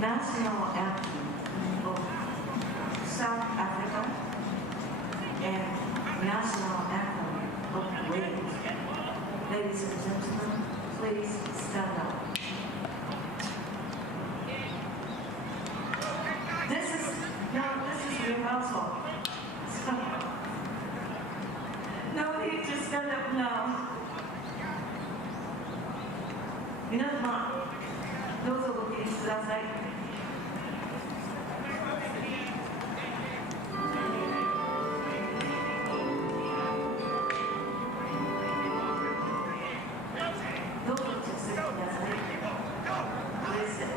national anthem of South Africa and national anthem of Wales. Ladies and gentlemen, please stand up. This is rehearsal. So, no need to stand up now.皆様、どうぞご起立ください。どうぞご着席ください。Please sit.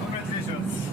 Congratulations.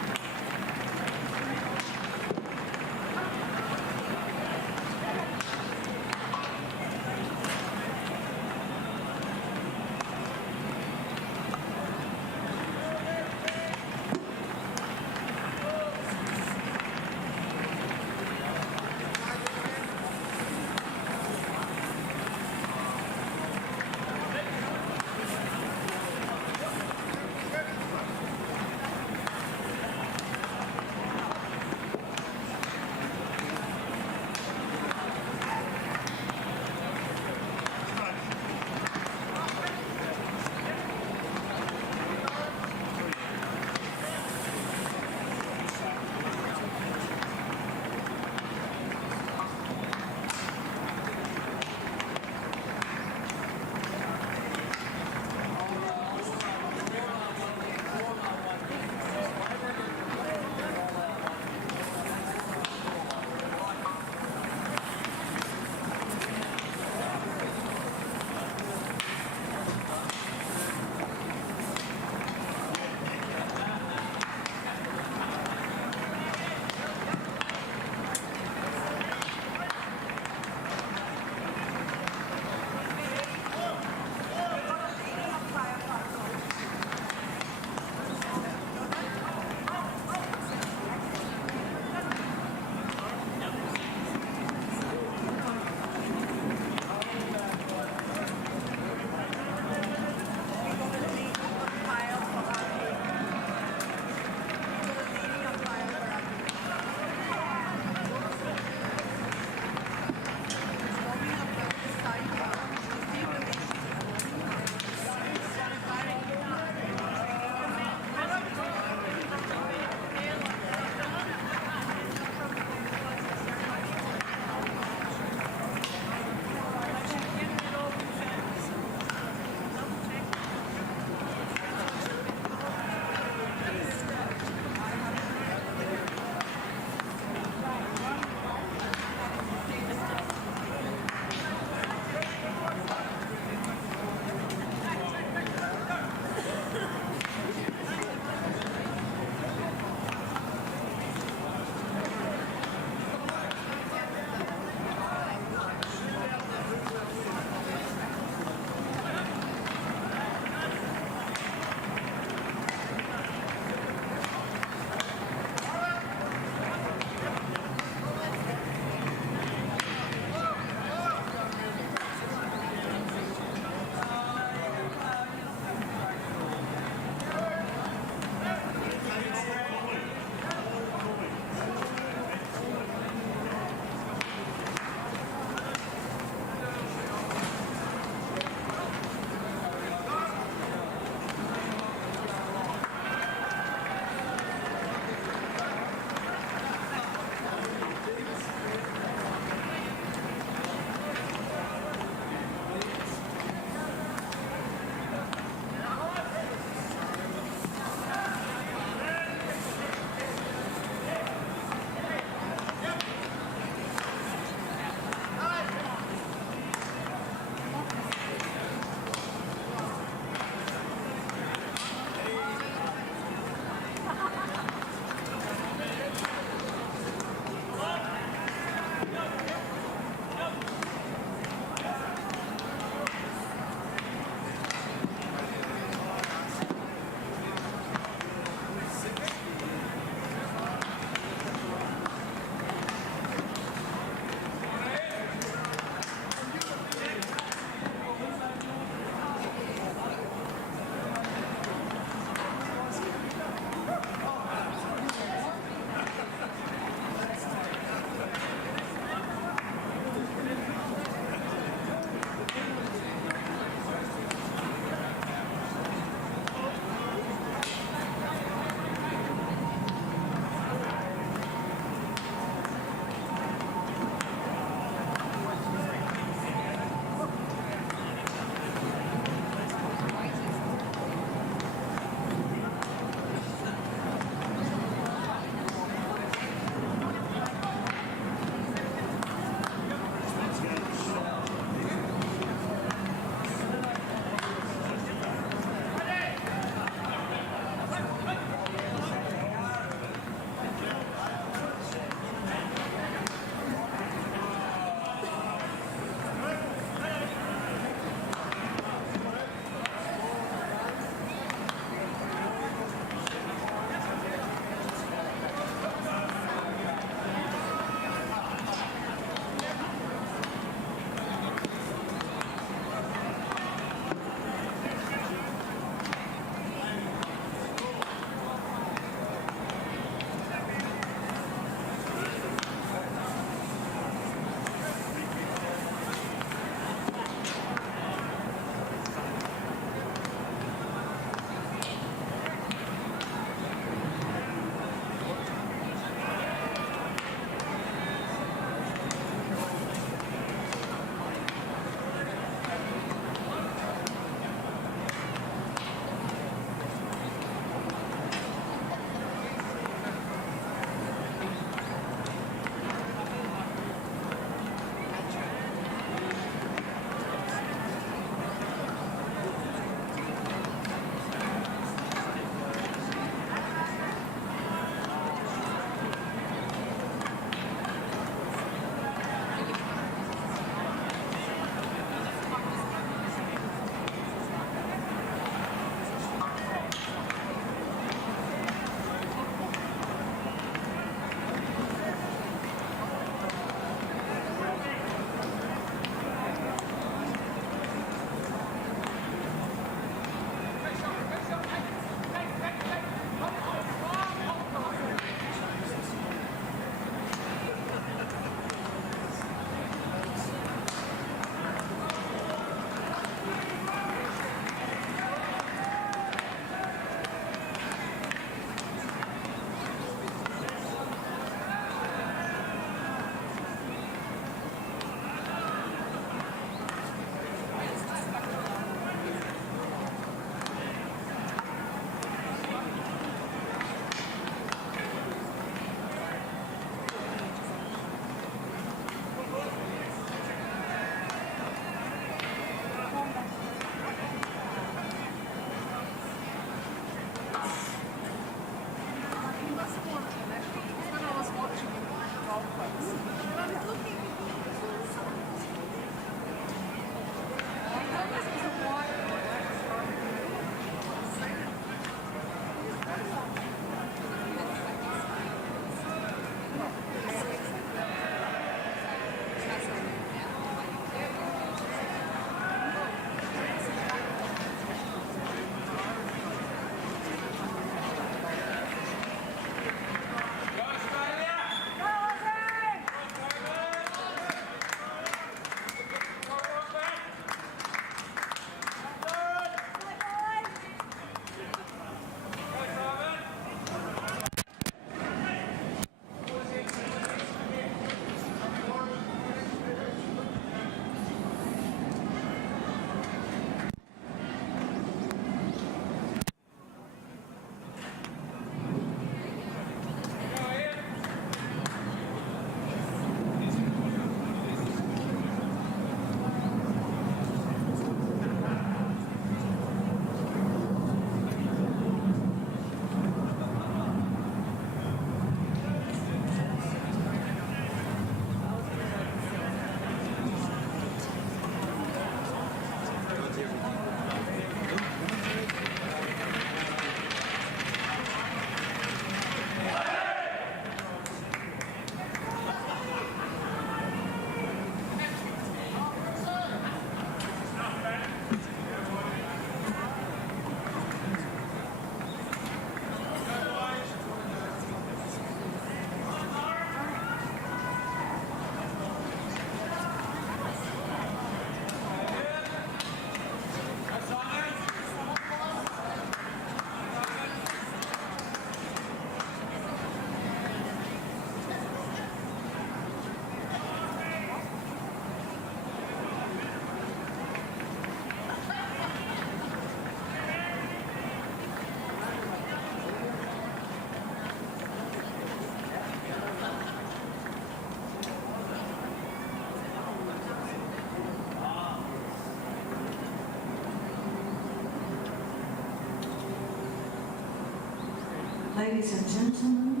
Ladies and gentlemen,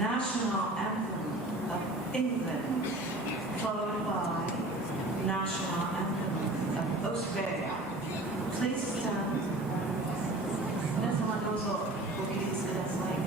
National Anthem of England, followed by National Anthem of Australia. Please stand. 皆様どうぞご起立ください。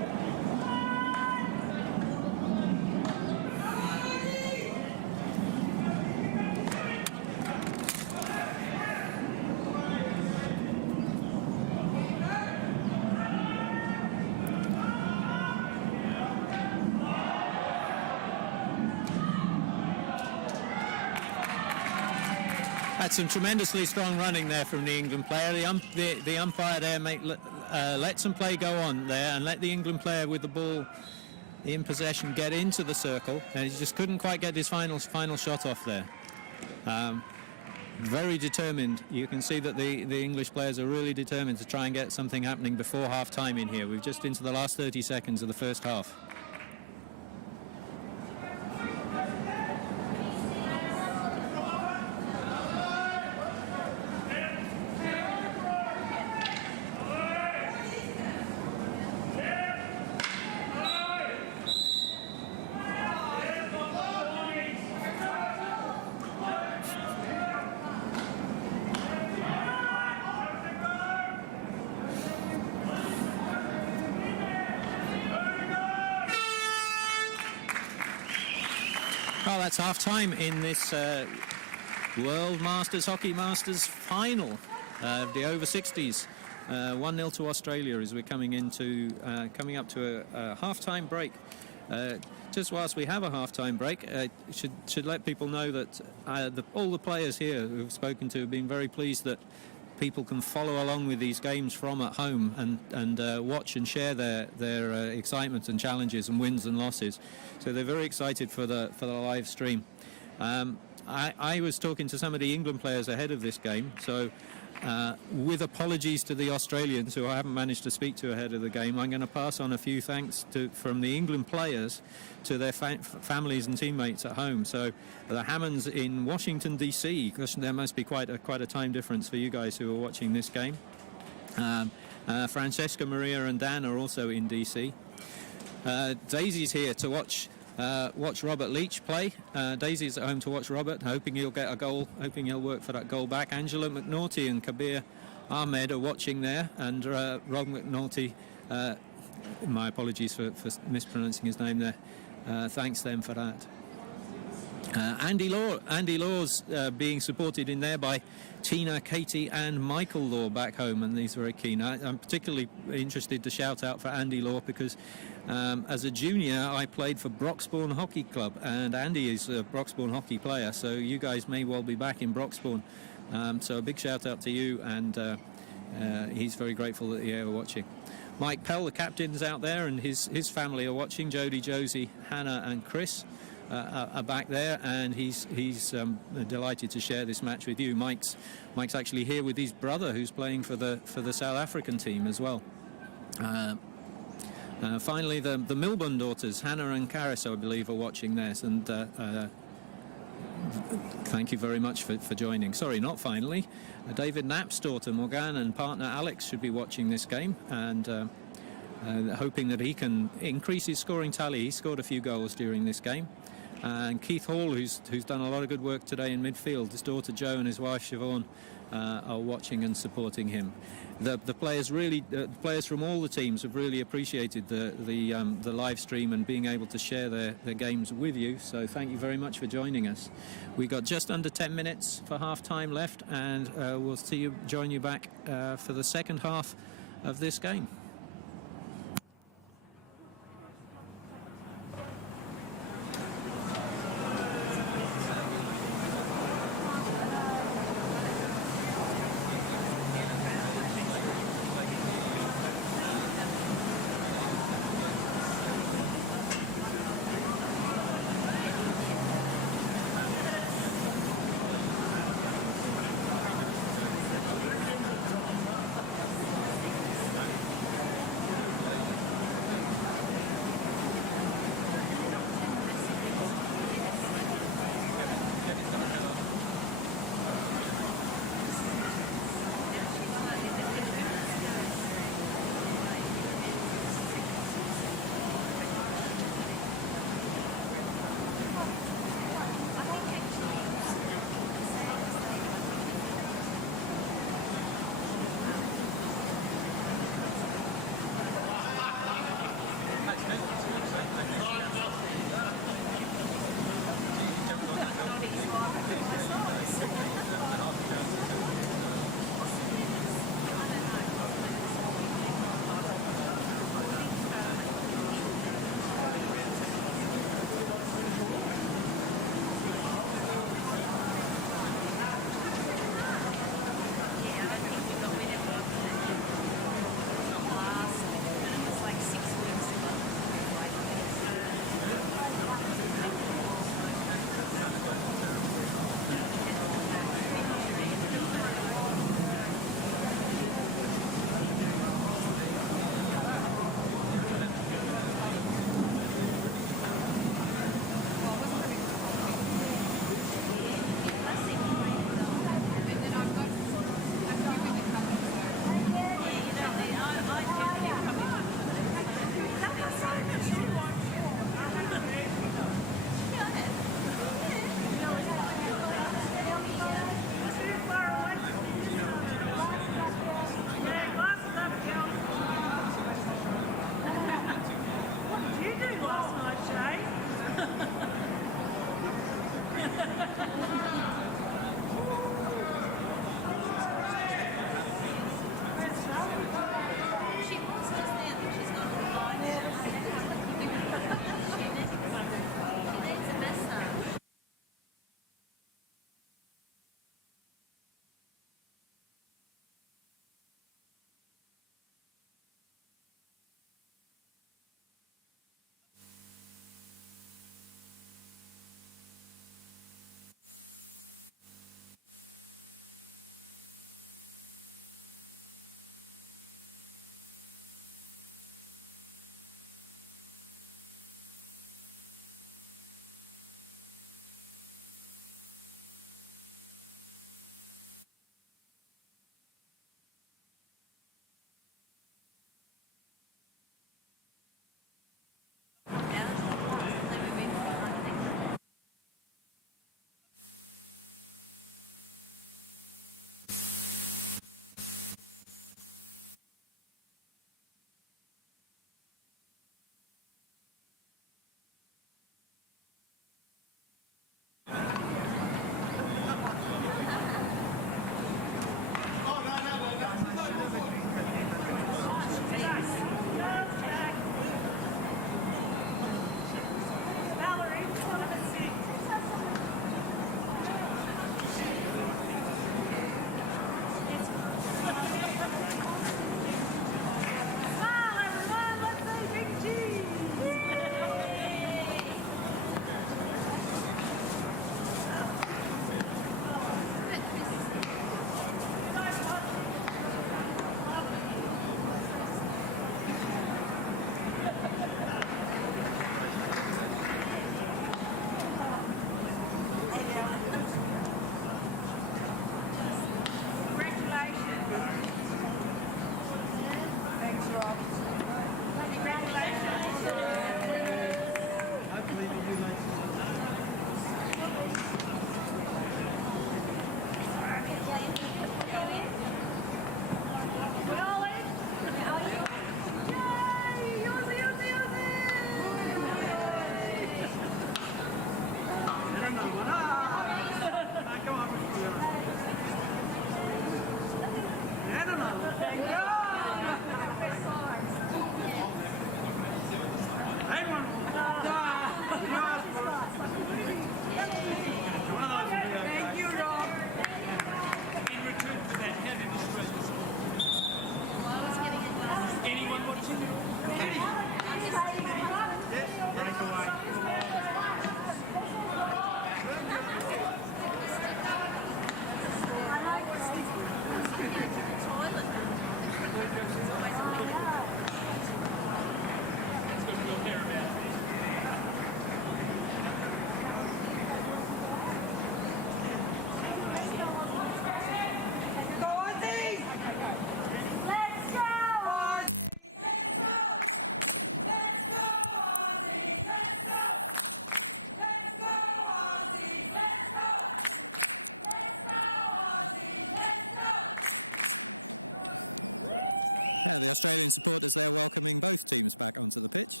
Yeah, the Australian supporters there welcoming both teams back onto the pitch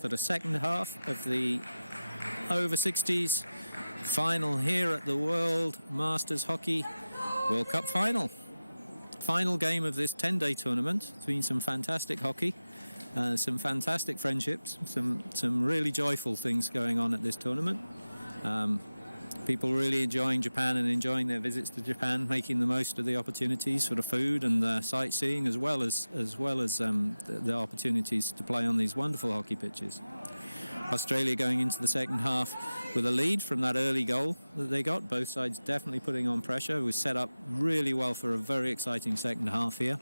for the second half of the over 60s final here at the World Masters Hockey World Cup final. Final game of this 10-day tournament. It's been some fantastic hockey, some fantastic friendships, some really joyful things going on at this tournament. People really enjoying Japan and enjoying their visits to Japan, making the most of the opportunities for the food and the sightseeing, as well as the opportunities to play on these wonderful hockey pitches. Australia going into the second half with a lead from that early goal that they got. Both sides definitely putting on pressure. It was set up really well for a very exciting second half here.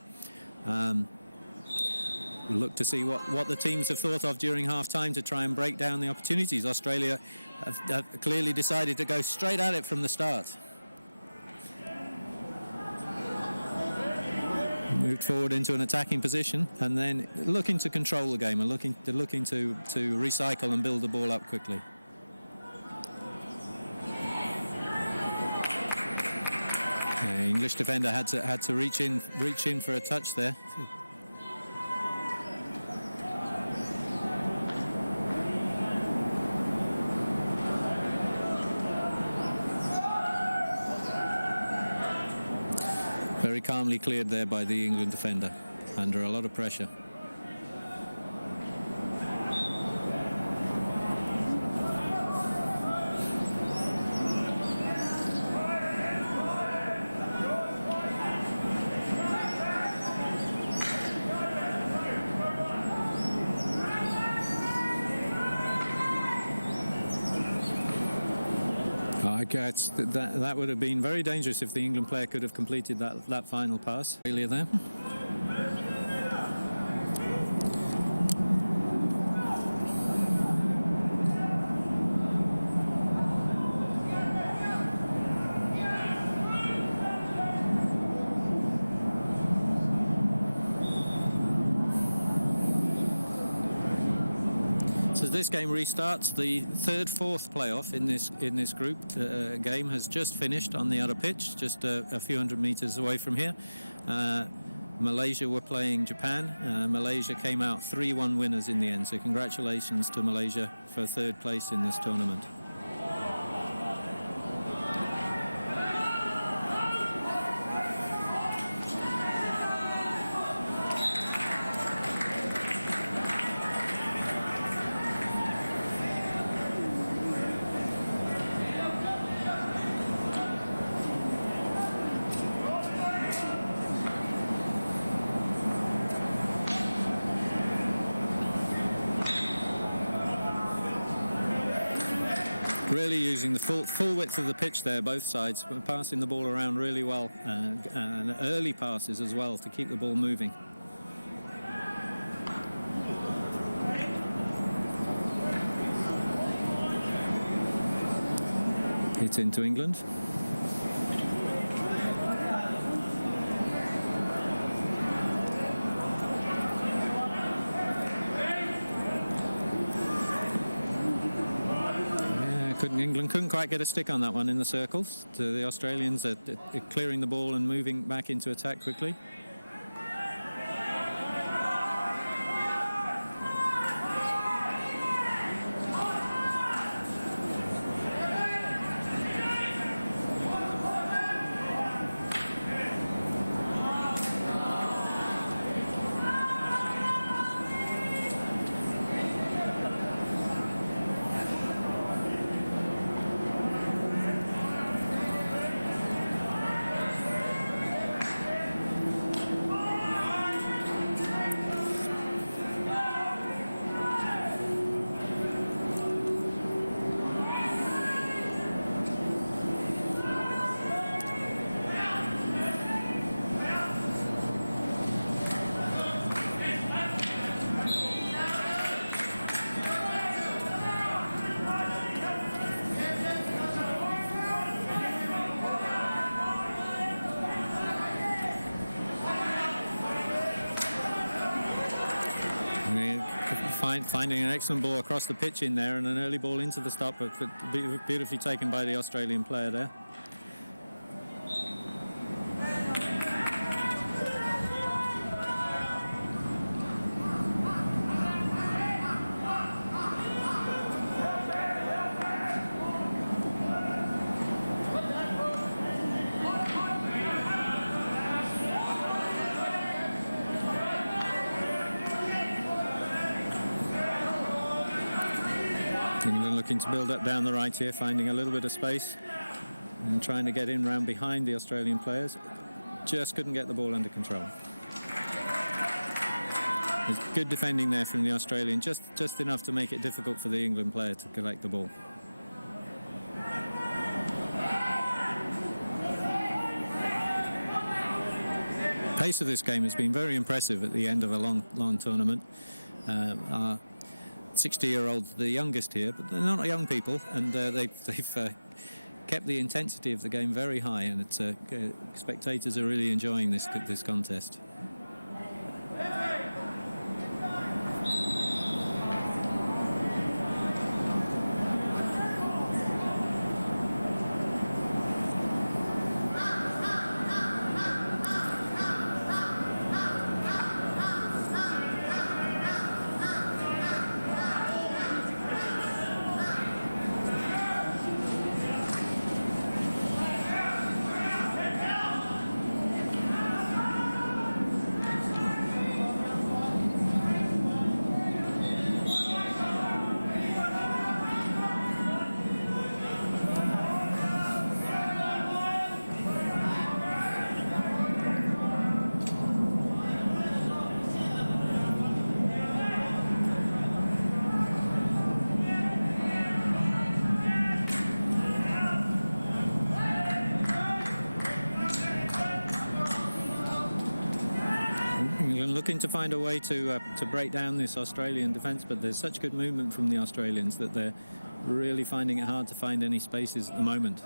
We'll look to see what the teams have thought of during half-time to try and break down the opportunities. Australia have clearly decided to go straight at it from the start. Moved forward into an attacking position and then looking to control the game and looking to recycle and build the ball up quickly. The English defender had to reach in for a touch there. Very calmly cleared there by the England defender, under a lot of pressure. That would have been very dangerous if the England player could have completed that final pass. Australia there. This game restarts. The third-fourth playoff in this group game has just finished on the other pitch, just a few hundred meters away from here. Malaysia were playing Japan. Malaysia came out 3-1 winners in the end, so congratulations to Malaysia for third place in this tournament. Really using the full width of the pitch there, both sides, passing the ball around really well, and early passes as well to keep the ball moving. Hit into England. England couldn't quite get a stick on that one in the circles. The Australians are clearing the ball and moving back into attack quickly. Finding an excellent ball across the pitch in there and an early ball into the stop, but beautifully taken by the Australian player there. looking to build up down the right here, finding a little bit of space and trying to get in round behind the Australian players. Just couldn't get the ball under control. There's good defending there from the Australian, just enough to make it difficult for the England player to collect the ball. The pace of this game has been very impressive at the end of a long tournament. Our 60-year-olds, the youngest here, but they're not young people, and they've kept the intensity of the game very high, and it's spectators are really enjoying this contest. Looking to find a way to break down this Australian defence, but there's such good movement from the Australians that they're really finding it hard to find any spaces at the moment.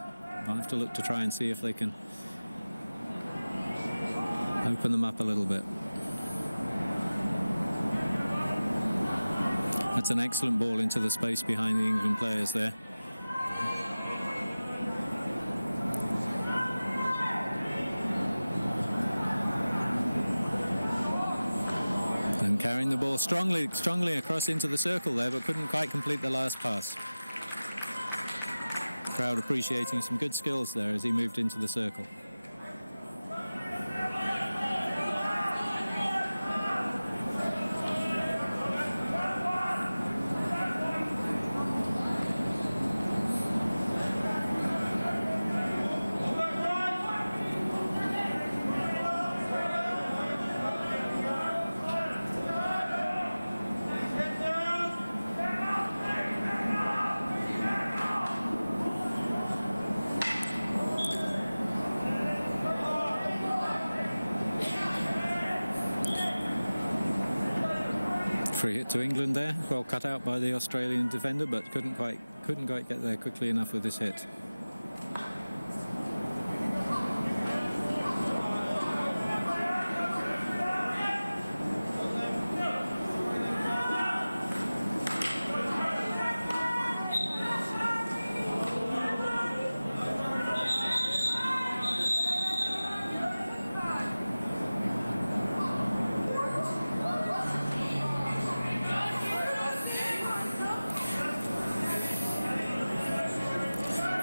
I'll have to look to try and see if they can open them up a little bit. That's an excellent ball into the space behind the England players there. And carrying the ball strongly across into the circle there, but couldn't quite complete the last pass. The crowd appreciating some good skills there as he moved into the circle. Free hit to England there, well cut out by the Australian defender, but couldn't quite get there quickly enough with this hit.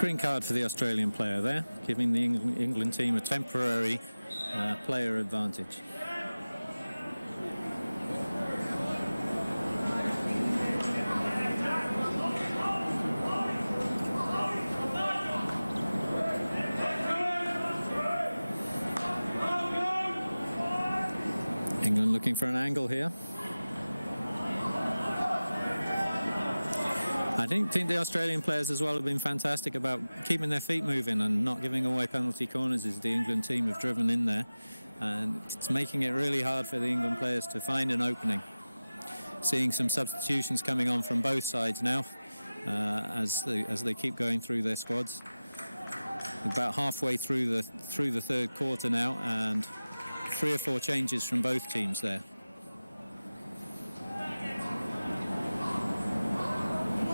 Green card for the Australian player there, giving the England team a temporary player advantage. England looking for an angle here. I think the Australian players as well have been fantastic about keeping their feet moving and not giving away penalty corners as the England team have driven in there. And it's making it really hard for the England players to find an opening. Seeing some substitutions coming on from both sides now as they keep going through their squads. About halfway through the third quarter now, and 3 or 4 changes from both teams there.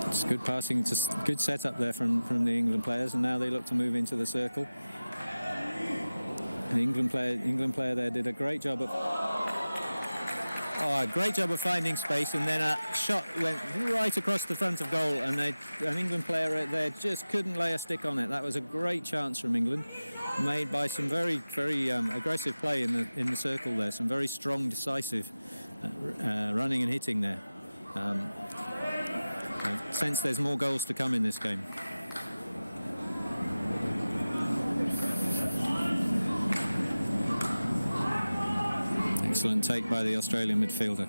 It's good passing, good setup there from the England players, and now they look to move into the circle. The England player there did a great job of finding space, and then a shot went right across the front of goal, and an England player there just couldn't lay a stick on it. That was a great chance from England, made by some very aggressive play in the circle there. Some very strong, decisive running and hitting there. I sense there's more goals to come in this game. Excellent take by the Australian midfielder.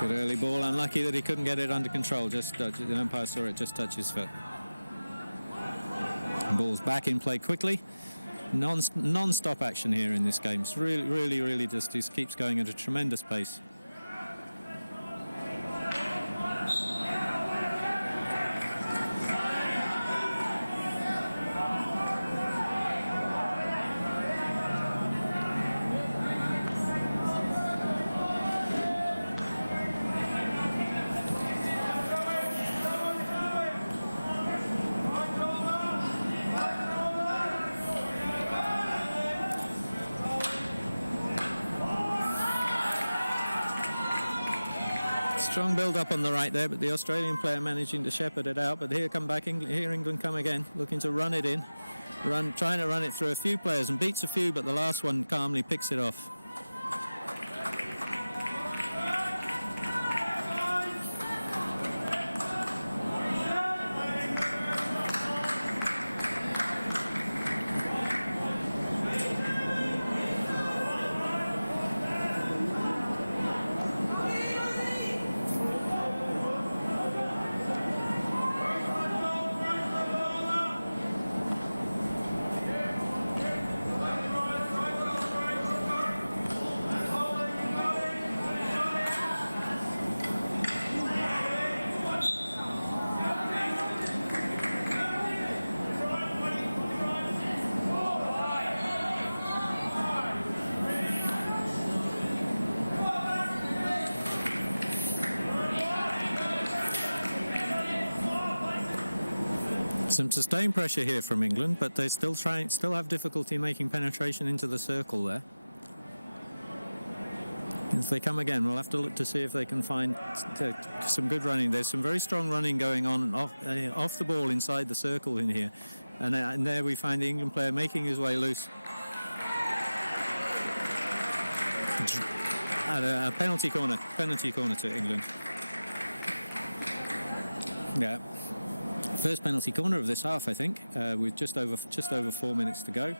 Good early ball, unlucky that he couldn't get it under control. Just the umpire saw it just touch his foot. Ball's back in play quickly. Non-stop action here in this game. It's really just keeps going at a tremendous pace. Strong build-up on the right there, but the Australian player managing to shepherd it out. But here England come again, looking to run it in, trying to run it through a few players and beats a few, but the last one calmly picks it off. Some sustained pressure here from England, but they still have difficulty making penetration into the circle there. If they come again, we'll have to look to see if they can find some good running. There's some very strong running going on off the ball inside the circle in here, and there we find the England player making his way loose. At a penalty corner to England. Yeah. First penalty corner of this half, I think, with just over 4 minutes to go.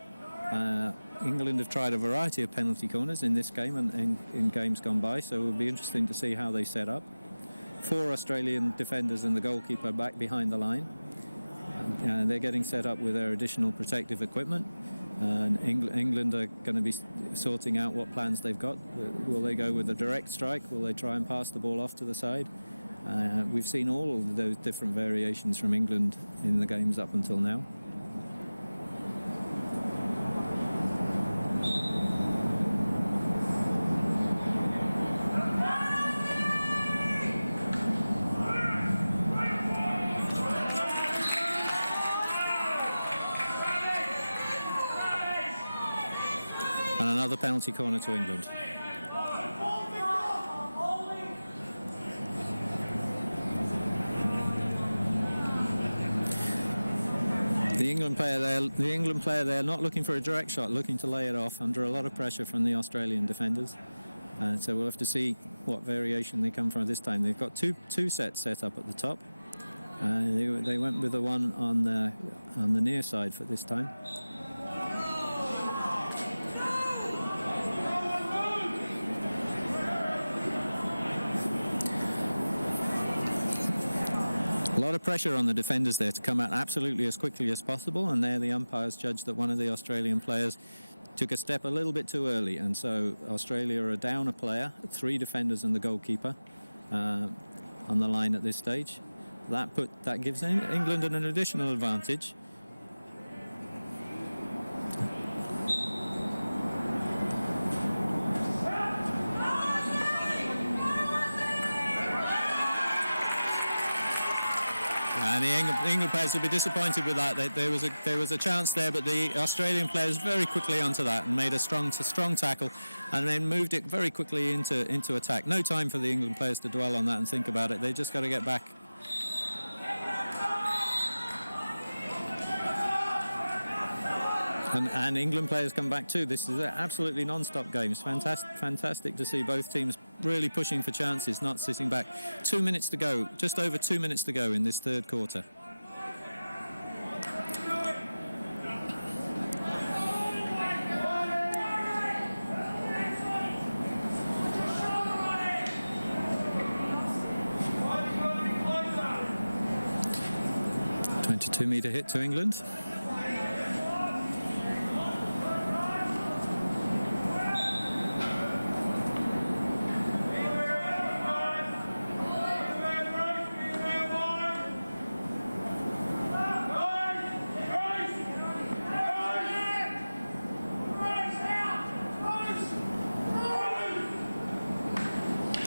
England have tried a variety of penalty corners in this game and in games gone by, so it will be interesting to see how they set up. 4 Australian defenders and the goalkeeper back behind the line. They're getting set up with their additional protective equipment. And England are going to be sorting out what plans they've got. Will they go with a direct strike? Will they try and pass the ball off to the side? We've seen all of those different variations from England in the games up until now. And another penalty corner to England. The England player there not looking for a direct shot, looking to lay it off under a lot of pressure from the Australian defenders. So we'll have to see what variation they come from this time. They've got two sets set up at the top. They went with the one on the near side for this time. A lot of pressure on the defenders there to come out absolutely as quickly as possible, and there the umpires judged that one of the Australian players took a step a little bit too early, and so Australia are down a player, 3 defenders and the goalkeeper on the line at this stage. That gives England an additional advantage. And the England players will be disappointed with that. There was a chance there, but the Australian players very quickly onto that and made a strong tackle, and then moved it very quickly into attack. No time for the England players to dwell on that and think about it. They just got to get back. And England players come back too. This is absolutely non-stop games. Fantastic to see both teams really pushing for chances, not sitting back. 2 minutes to go, just over 2 minutes to go in this third quarter. Two-metre hit to England.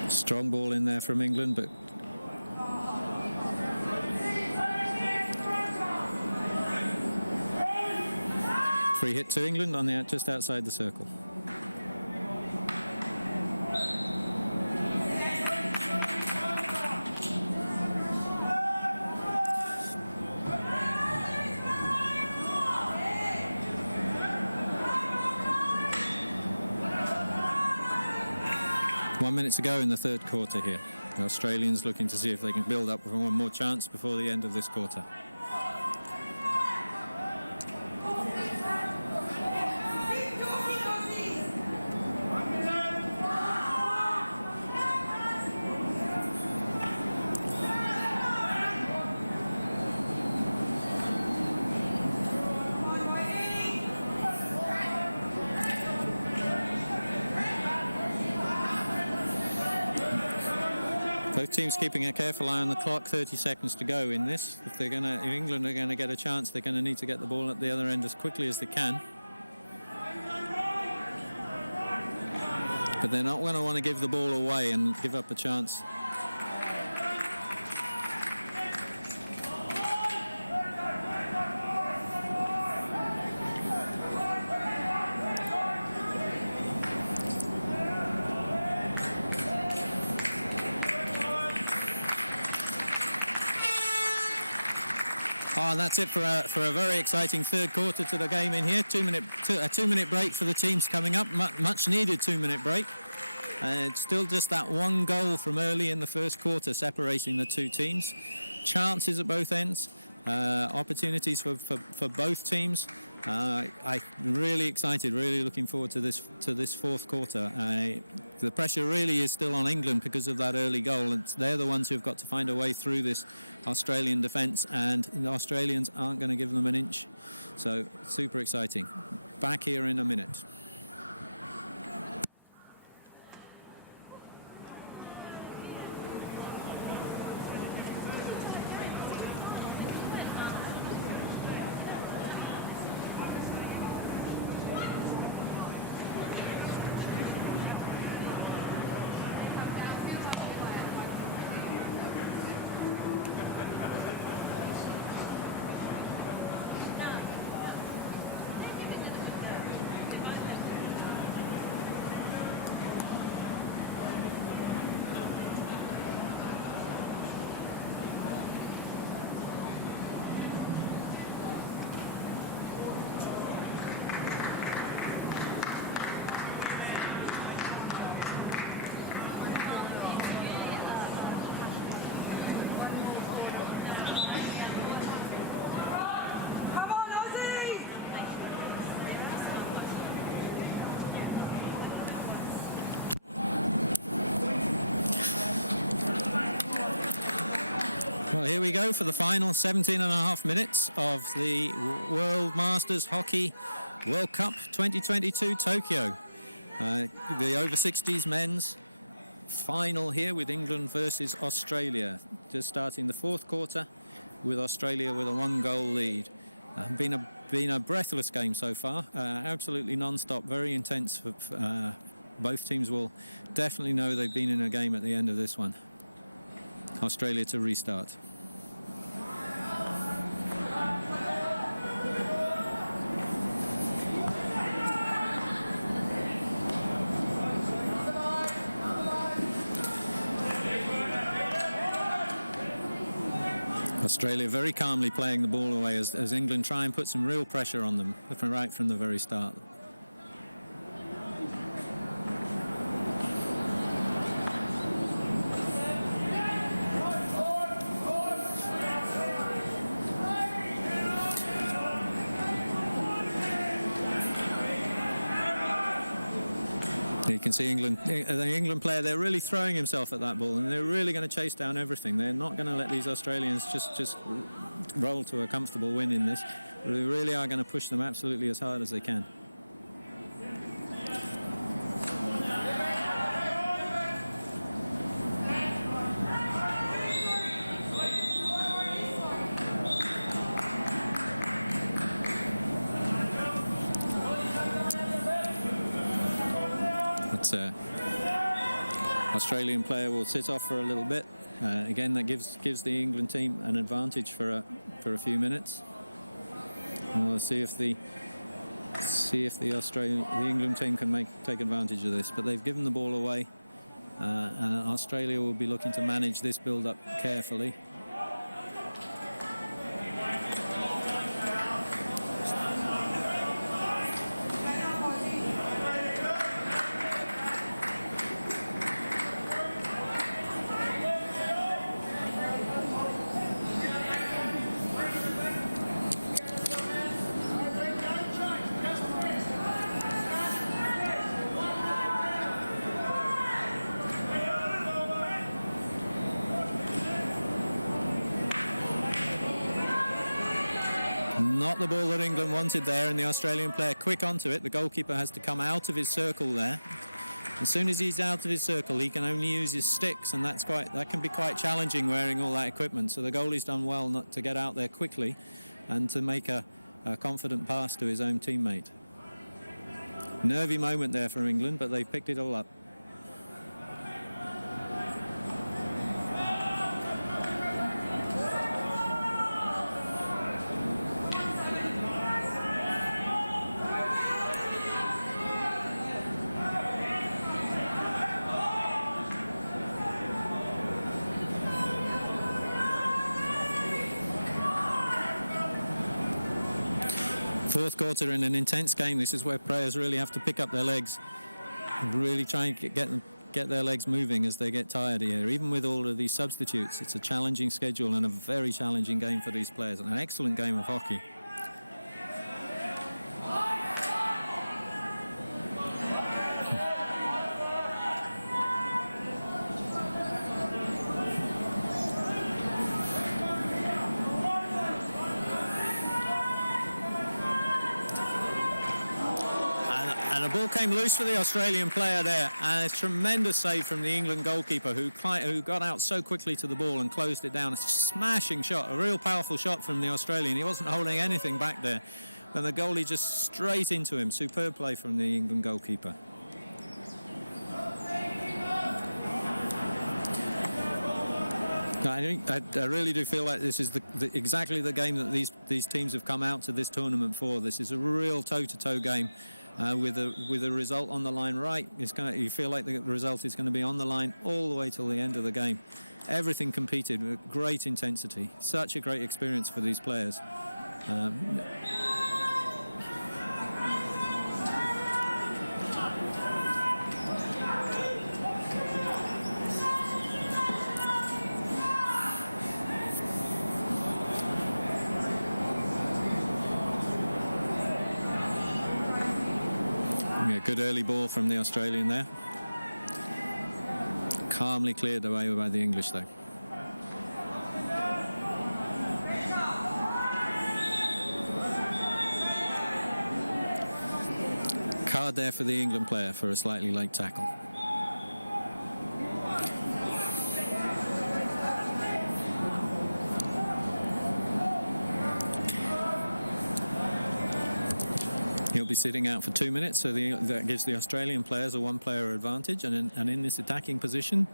Strong ball in there from England, but free hit to England on the just outside the circle. One minute to go in the third quarter here. The Australians looking to see if they can build up for one more chance before the end of this quarter. Both teams keeping a careful eye on the clock. 30 seconds to go in this. If England are going to get a chance, they're going to need to get the ball at the other end as quickly as they can. But they're not going to want to give the ball away and give up a chance. Oh, and that's it for a very exciting third quarter to the game in here. A 2 minute break for the teams coming up. Much needed 2 minute break. It's still just that one goal from early in the first quarter separating the two teams. Chances at both ends. Opportunities for both teams. I'm really excited, really looking forward to this fourth quarter. The pressure really is still on England because of that early goal. They're the ones who've got to find a way through this Australian defence, and the Australians aren't going to give them an inch. So super exciting. Back here in a minute. Well, here we go for the final 17.5 minutes of the World Masters Hockey World Cup 2022 Tokyo. The over 60s men's final here with England versus Australia. Just starting the fourth quarter with Australia with a 1-goal lead. Been a breathless game so far. Absolutely non-stop, very intense. Both teams will definitely know they've been in a game at the end of this one. Australia to restart. Australia very calmly playing the ball away as England try and put some real pressure on them right from the very start. You can see the England player, they're really throwing himself at that ball, and they're really going to chase down everything. They're not going to let these Australians just roll to a comfortable win in this. They really are going to push them absolutely as hard as they can. Australian player will sit off for a little bit. Again, that gives the England team an advantage for a few minutes. And we'll see if the England team can take advantage of this. But they've given the ball away, and Australia will be looking to manage this build-up carefully. Not the ball that England wanted there, and the Australian player quick onto it. The goalkeeper has to come out of his circle there. As soon as he's out of his circle, he can only use his sticks, and that can be quite challenging wearing all that equipment. So the goalie's done well not to get out there quickly and to make a confident pass to his own teammate. Nervy moment there for England, but they picked it all up. Fourth quarter in an intense game. This is where players really have to pick up their legs and really try and get their legs moving as they get tired here. Even with all of these substitutes, it's a challenging schedule and a very challenging game for these players, and an excellent game of hockey. The ball came loose for the Australian player there, and a tremendous save from the England goalkeeper who got out so quickly to the ball and closed it down. A smashing shot, a real powerful shot from the Australian. He wasn't holding anything back there, and the goalie just straight into him. Superb play from the England goalkeeper. I really do feel like this is exactly the game that these teams have come out to this tournament for. This is a real toe-to-toe game. With a result on the line, right? You feel like the result is going to be on the line all the way till the end of the game. Everything competed with great intensity. Such a great experience for these players. Good early ball from the Australian there. Calmly cleared away by the English though. Card there for the England player for a slightly late tackle. He'll be sitting out for 2 minutes, so that gives the Australian players a one-player advantage, and in this attacking position,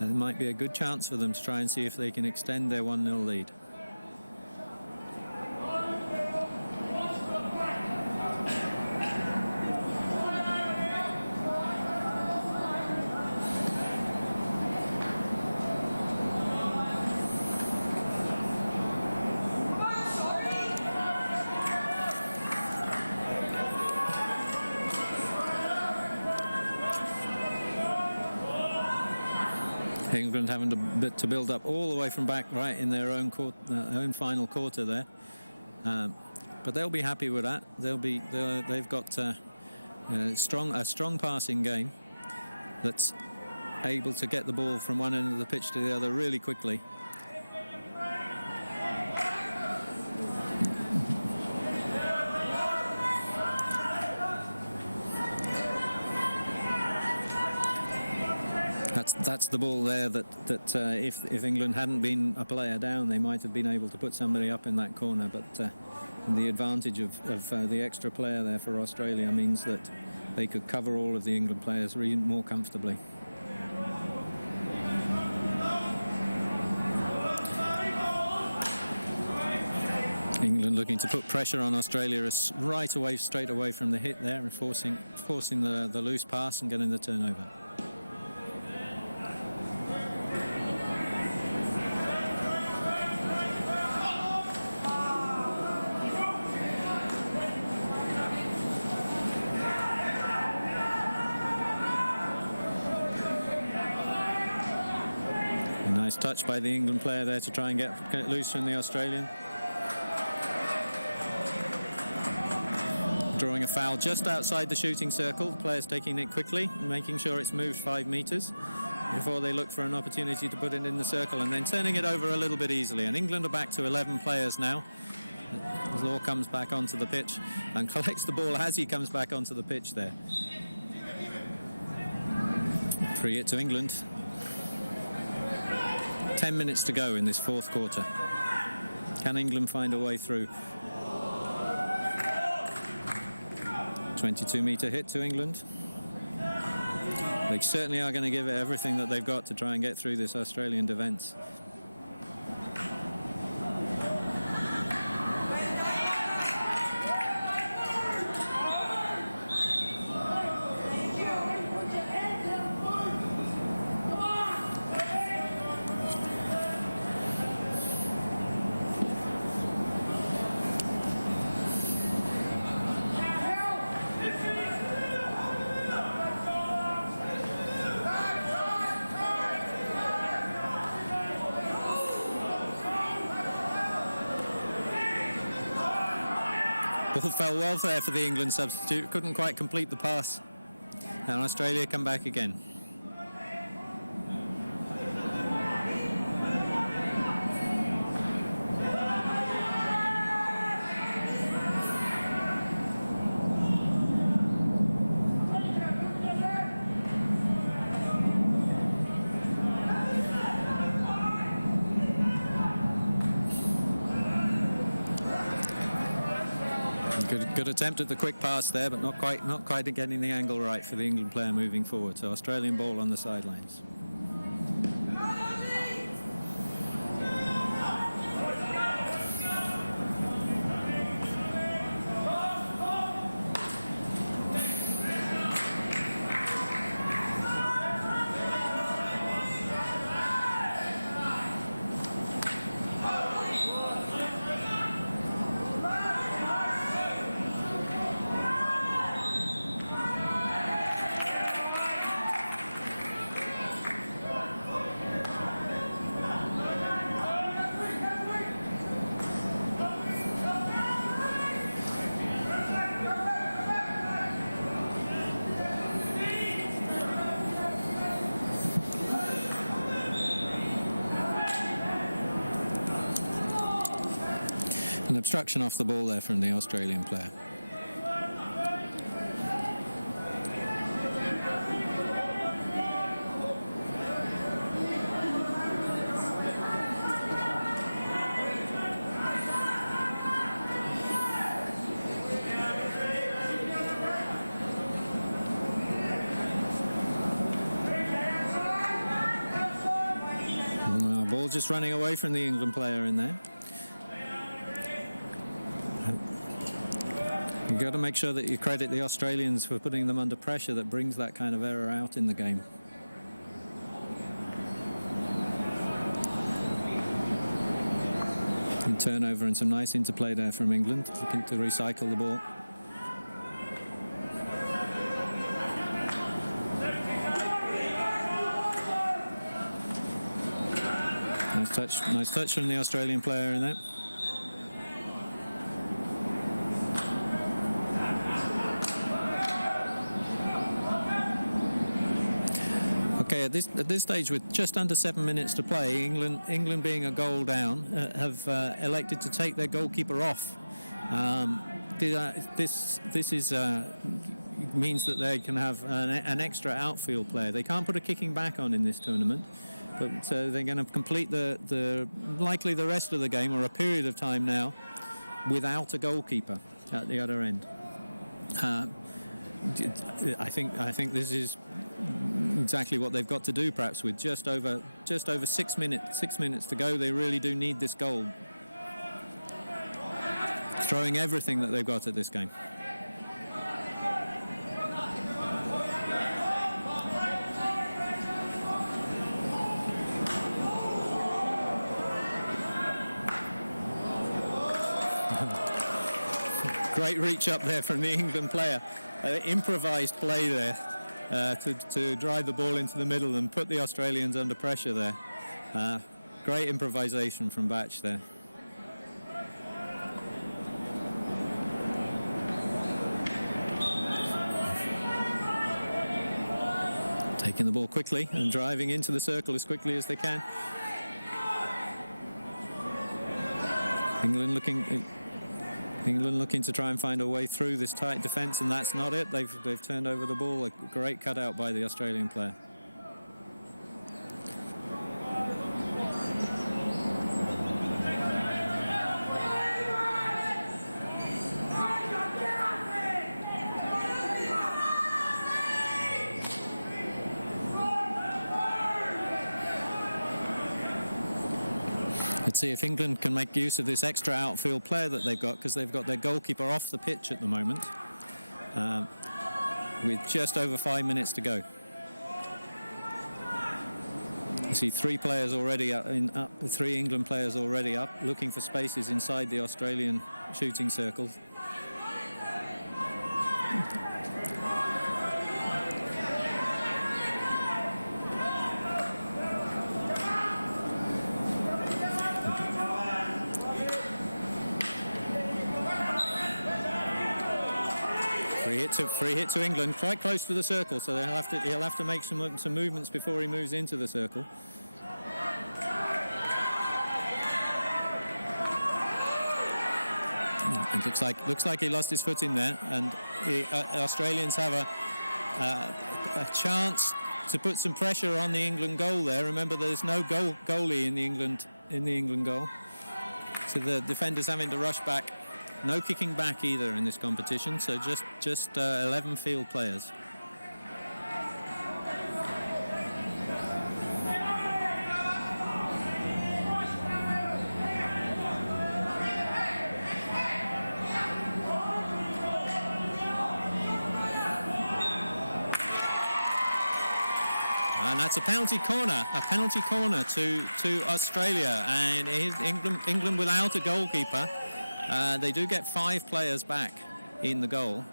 there might be a good chance for them to try and see if they can extend their 1-0 lead. England having to build up all the way from back right in their own own final quarter there. But they'll be happy with that. They've got a strong passing game that's able to get the ball from one end of the pitch to the other really quickly. That's the ball there that if England hadn't been a player down, they might have been able to put somebody up in that corner. But the advantage of the extra player there for Australia means that they could cover all of the England players really more comfortably. England looking to put pressure on Australia straight away from the hit there, and forcing the loose pass and getting the turnover. A nice touch by the England player there to try and get it loose from the Australian. Drawing a foul just outside the shooting circle. The players taking it quickly, making sure it's moved 5 meters before they look for an opportunity to put it in the circle, and then turning it over a little bit easily. And England are back to 11 players now. Law comes back onto the pitch and collects the ball as he comes back onto the pitch there. Free hit to England. 10 minutes to go in this fourth quarter. Can England find a way through? 22-meter hit to England. They certainly are going to give it everything that they've got to try and get through this Australian defence. Ball fell well there for the England substitute. Couldn't quite complete the pass. And Australia come back again. Good attempt at the quick pass there, but not quite getting the angle right for the England player moving forward. So Australian ball on the sidelines. An obstruction off the ball there from the Australian player. Ball just running away from the England player in there. You've got to make sure that you credit the Australians for putting them under pressure that brings that kind of error out in the game. And turnover and some nice interplay there from England, looking to recycle the ball. Nice touch from the Australian player in there. Okay, at this stage, with just under 7 minutes to play, England being a goal down, have elected to take their goalkeeper off. This means that they can have an extra outfield player. They can't put a kicking back on in this tournament, but they're going to complete likely the rest of the game, or a period of time now, without a goalkeeper at the other end. I think this is exactly what they've got to do. Perhaps with just over 6 minutes to go, they really do need this goal. Throwing everything that they've got at this game. Great reach up there from the England player. Improvised play there to drive the ball into the middle and put the Australians under pressure there. Great improvisation from Batch there. Taking the ball quickly and driving into the circle as quickly as they can. England looking to try and find a way through this tight defence, and that's not it. They've turned over the ball. A great cutout by the Australian player. Let's see if England can make use of this extra outfield player that they've got, because they've got their goalkeeper off the pitch at the moment, with just over 5 minutes to go. You see three England players already up, looking for spaces inside the Australian shooting circle. Free hit to England, quite close to the circle, so he'll have to make some movements before he moves into the circle. It looks like he lost his foot in there, and the Australians have a chance to put some pressure on the England goal there. Remember, there's no goalie in the England goal, so the defenders having to rush back. No kicking back either in this competition, so just 11 field players. And that's a penalty corner to Australia, and England without a goalkeeper. They do get 5 players back in the goal.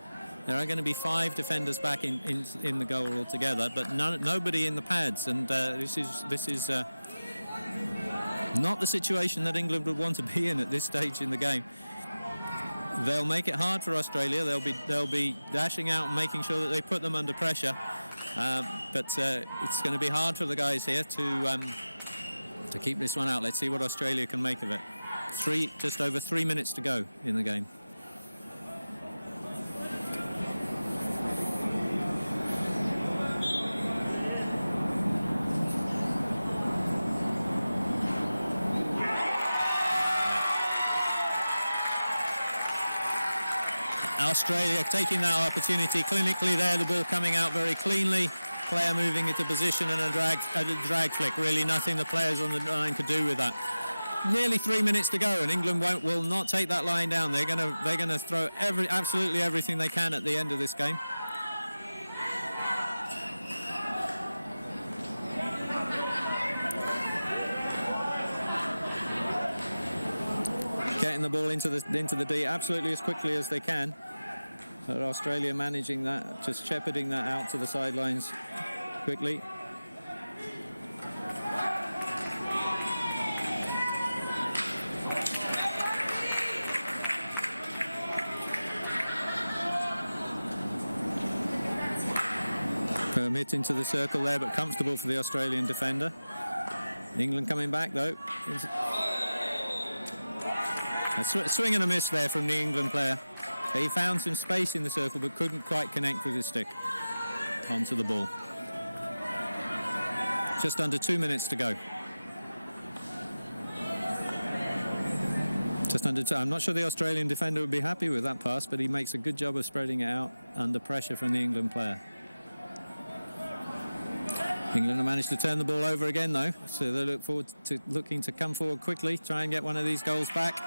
There are going to be 5 defenders back in the goal altogether, but nobody in the pads. And this is not the situation that England would want to be in at this stage in the game. They'll make it hard for Australia. They'll be dashing out and making sure that they put them under pressure. But it's going to be hard for the guys here to keep this one out. Let's see what Australia can make of it. Just over 3 minutes to go in the game. Australia taking that opportunity clinically there, the ball coming out very cleanly, player moving into position, and a drag flick. Really nothing the players on the line could do with that. Nearly 3 minutes to go, and England will not take that line down. They're going to throw absolutely everything they can at the end of this game. Getting the ball into the D absolutely as quickly as they can. But Australia managing that, just shepherding that out to the sidelines quickly. hit into the circle there, but comfortable for the Australian defender. England coming back, though. A swing and a miss there from the England player. He found some space in the circle, but couldn't quite connect with his stick onto the ball. Just under 2 minutes to go. Just under two. I'm not sure the Australian defender would be happy with that pass, but he makes a good job of spreading it out under pressure from the England player. England have managed to turn the ball over again, though, so they looking to come forward quickly, try and get one of these goals back.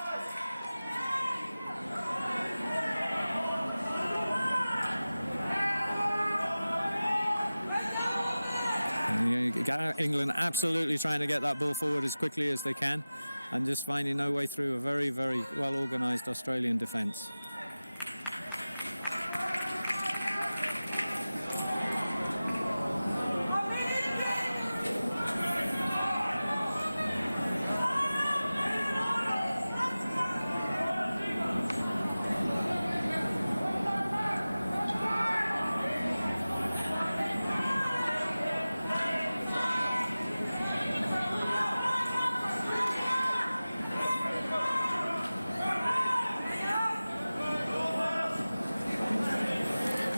England absolutely trying to get that ball forward as quickly as they can, and just finding no way through a very, very well-organised Australian defence.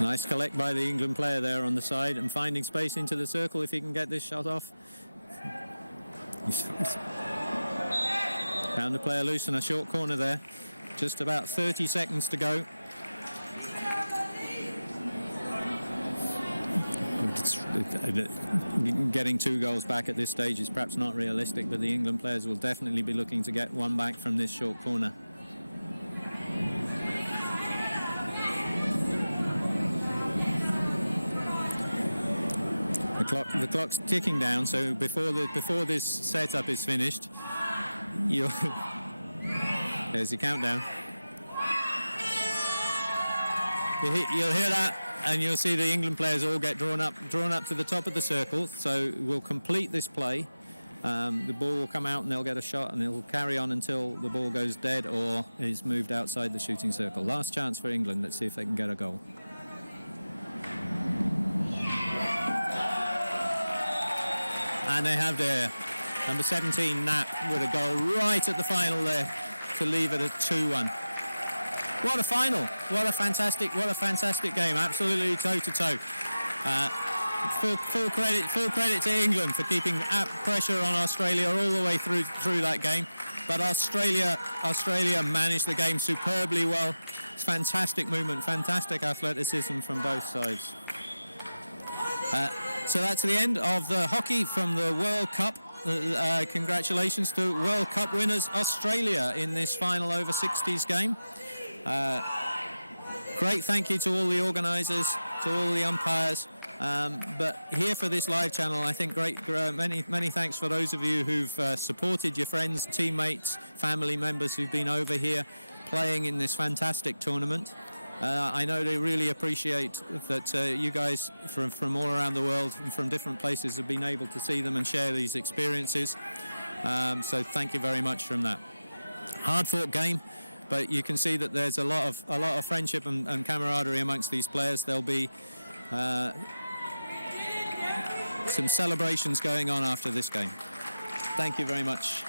Nice collect by the England player there on the side and finding space into the circle if he can get this shot off. Found the player loose in a short corner there. Just about 30 seconds to go. Getting 2 goals back at this stage is perhaps not realistic, but the England players will definitely be looking to get one back from this short corner. The clock's ticking down, so before this setup is finished, there's your countdown. You'll hear that, and you'll see the England players all get drawn up to the top of the circle. So we'll complete this play. The ball will come out, and they'll get a shot, and it'll carry on until the ball goes dead or is moved outside the shooting circle. Last chance for England. Let's see if they can get a goal. And they have their number 17, Knapp, with a goal right at the final there to leave it at 2-1. What a final! What a fantastic game! Absolutely toe-to-toe. Full credit to England for keeping pressure on Australia all the way through that game. But Australia managed the game superbly well. It's fantastic movement, fantastic athleticism from both sides. So that's the end of the hockey from the World Cup. Congratulations to World Cup winners Australia in this final over 60s game. Great thank you to all the organisers, to all the umpires. But here for this live channel, I think many thanks for those of you who've supported your friends, teammates, family members who've been over here playing in this fantastic tournament. I know they really appreciate that you guys from all around the world and from different places have been able to see them and share these experiences. So thank you very much from that. Hard-fought game, but you can see that there's a lot of friendship and camaraderie amongst these players. There'll be some celebrations going on after this game. Thank you very much.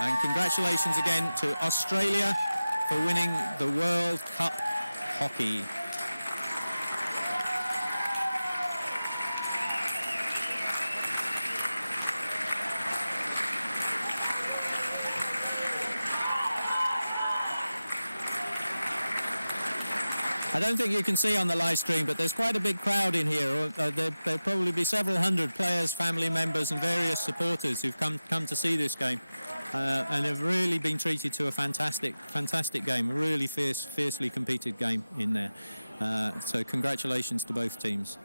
And congratulations again to Australia for winning the World Cup hockey. I don't think you can see on the live stream, but there's quite a big crowd in here. There'll probably be several hundred players, family members and various supporters who've come to see this game. And have really been treated to a fantastic game, a really fiercely competed game in there. So congratulations to both teams.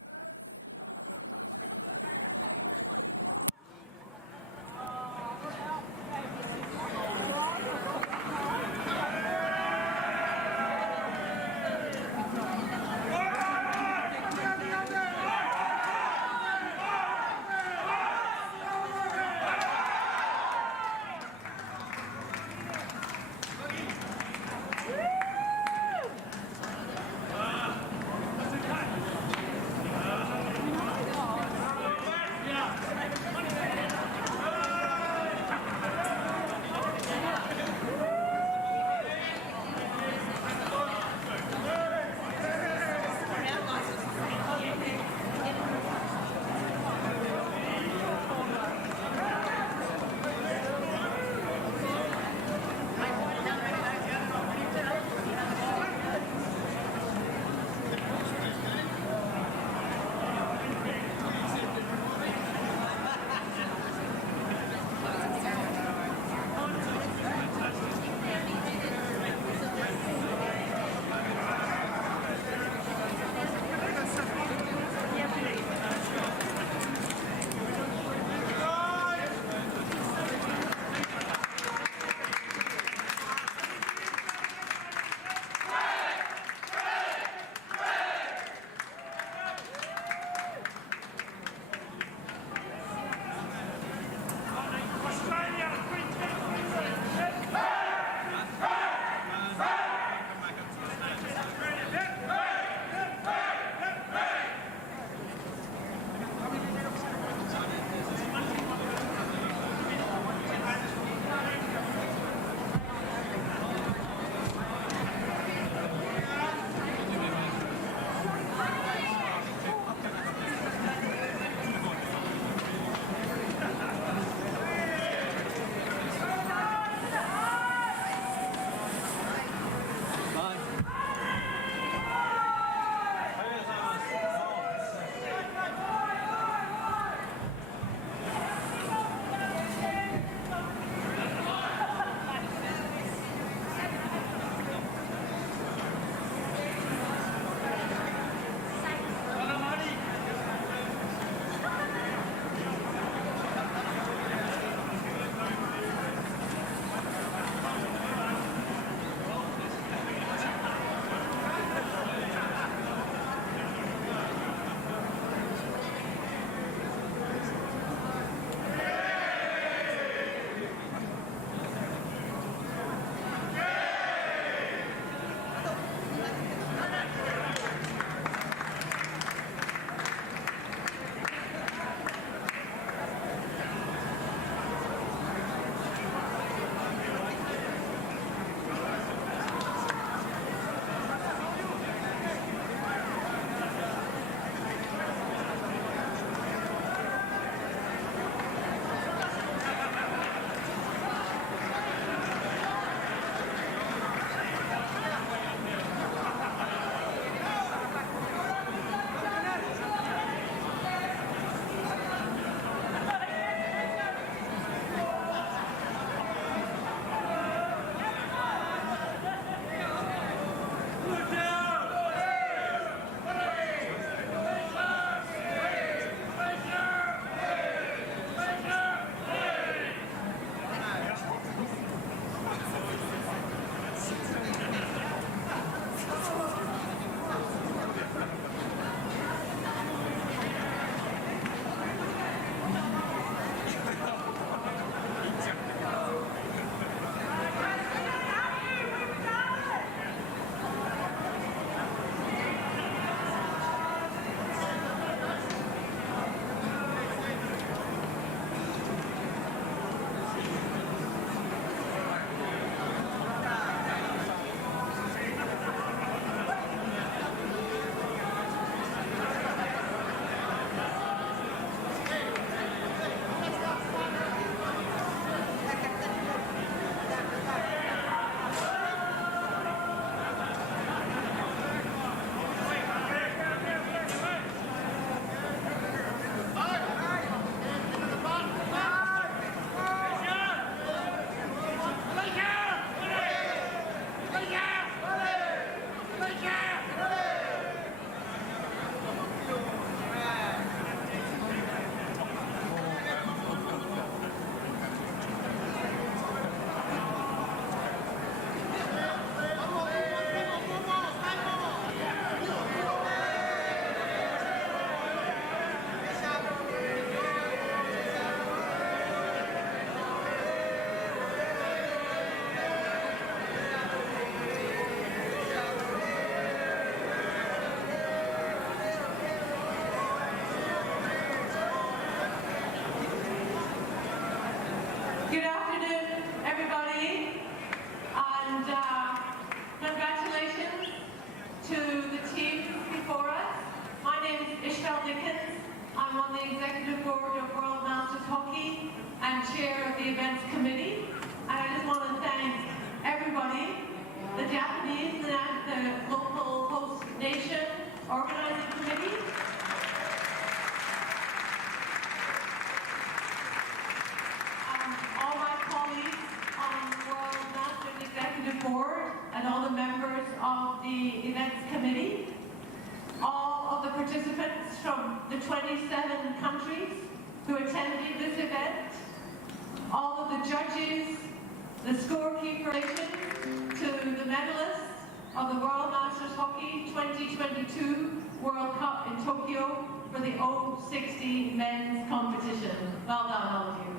the O60 men's competition. Well done, all of you.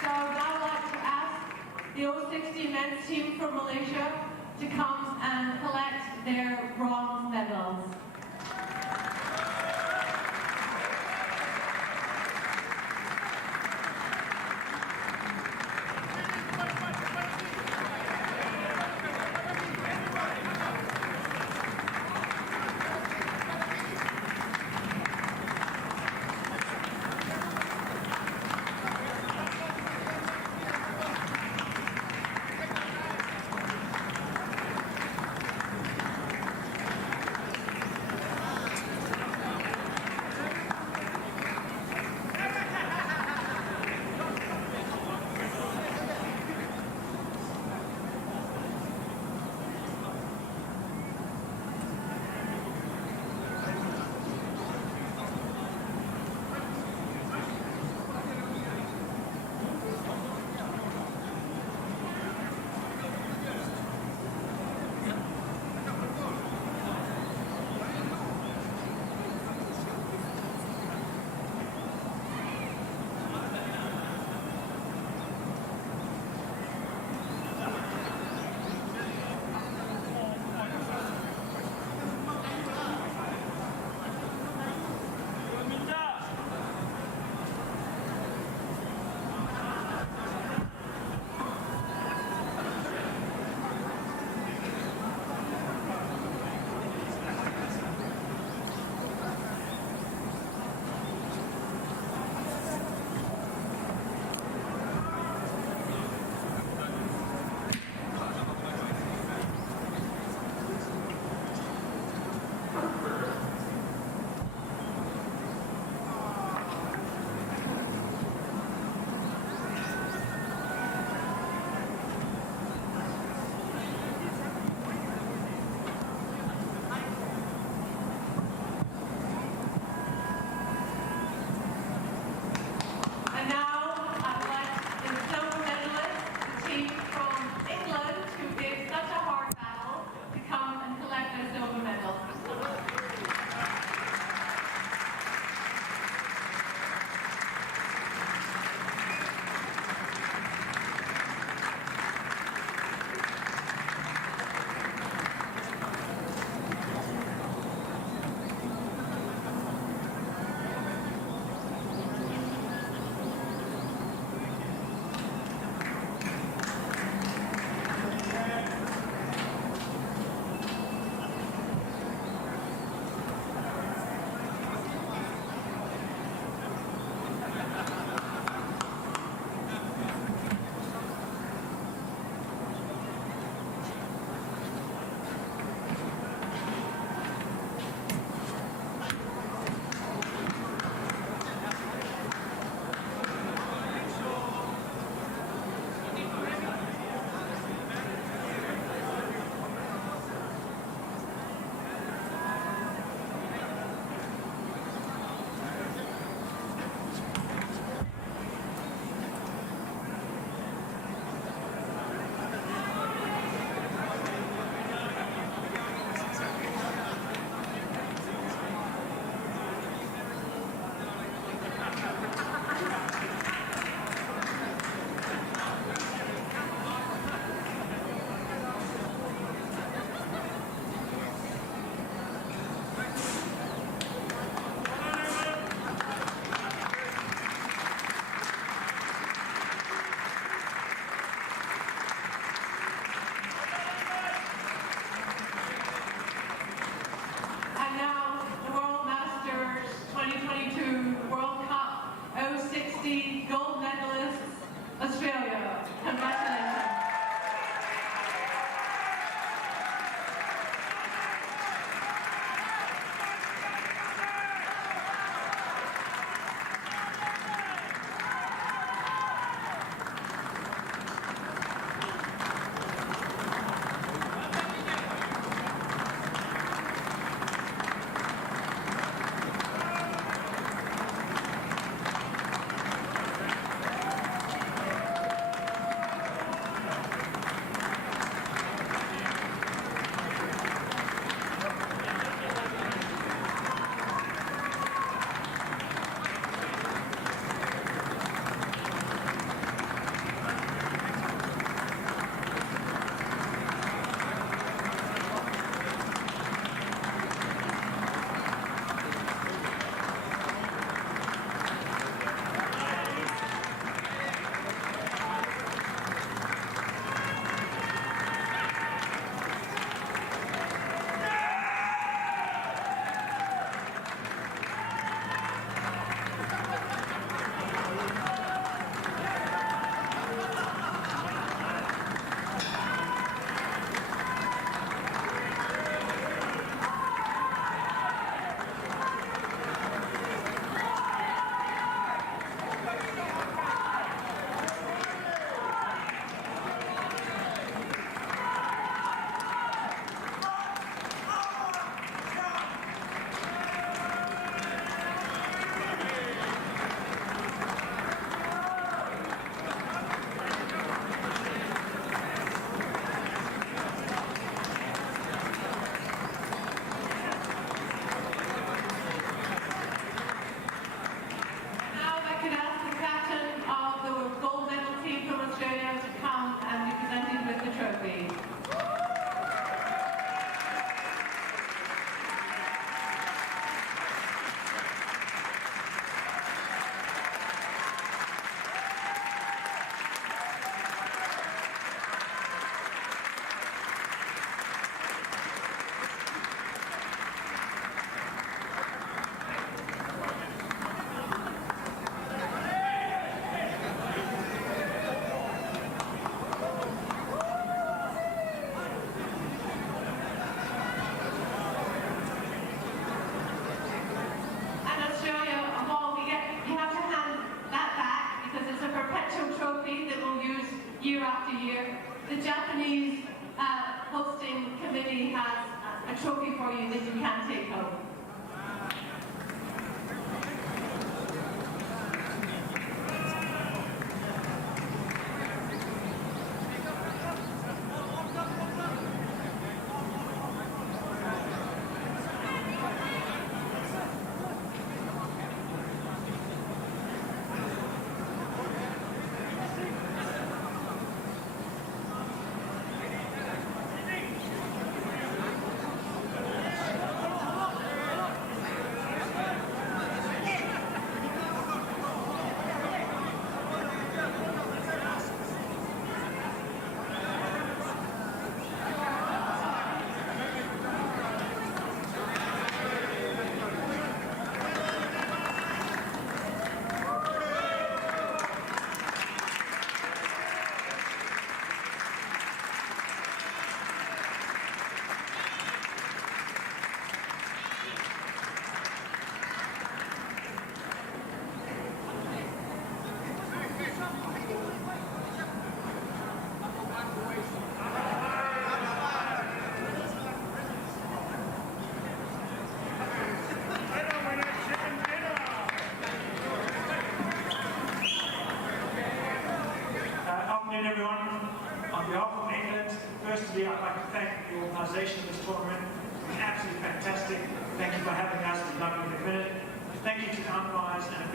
So now I'd like to ask the O60 men's team from Malaysia to come and collect their bronze medals.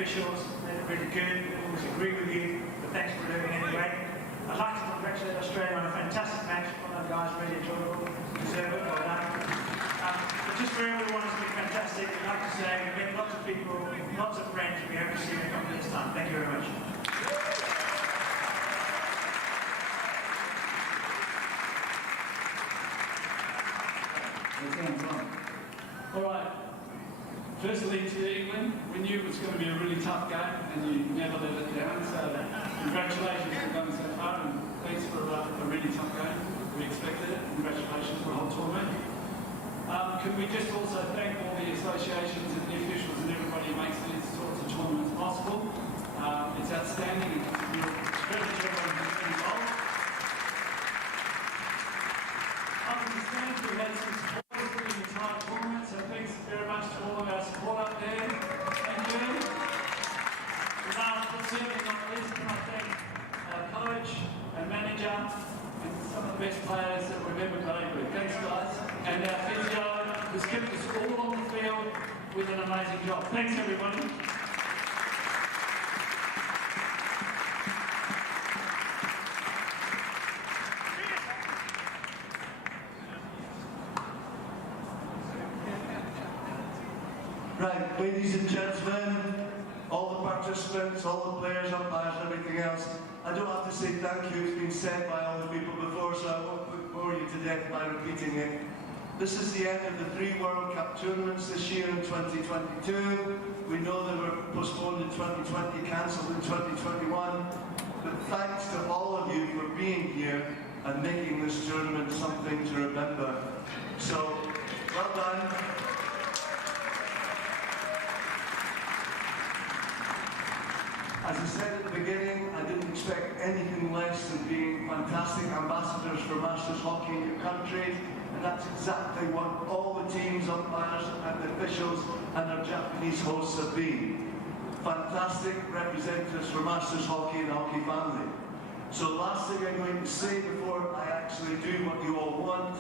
officials. They're really good. They always agree with you. But thanks for doing it anyway. I'd like to congratulate Australia on a fantastic match. All the guys really enjoyed it. Deserve it for that. Just for everyone, it's been fantastic. I'd like to say we've met lots of people, lots of friends. We hope to see you in a couple of years' time. Thank you very much. Alright, firstly to England, we knew it was going to be a really tough game and you never let it down, so congratulations for going so far and thanks for a really tough game. We expected it. Congratulations for the whole tournament. Can we just also thank all the associations and the officials and everybody who makes these sorts of tournaments possible. It's outstanding and it's a real treasure job on this result. We had some support in the entire tournament, so thanks very much to all of our support up there. Thank you. Last but certainly not least, I thank our coach and manager and some of the best players that we've ever played with. Thanks guys. And our physio who's kept us all on the field with an amazing job. Thanks everybody. Right, ladies and gentlemen, all the participants, all the players, umpires, everything else, I don't have to say thank you, it's been said by other people before, so I won't bore you to death by repeating it. This is the end of the 3 World Cup tournaments this year in 2022. We know they were postponed in 2020, cancelled in 2021, but thanks to all of you for being here and making this tournament something to remember. So, well done. As I said at the beginning, I didn't expect anything less than being fantastic ambassadors for Masters hockey in your country, and that's exactly what all the teams, umpires and officials and our Japanese hosts have been. Fantastic representatives for Masters hockey and hockey family. So last thing I'm going to say before I actually do what you all want,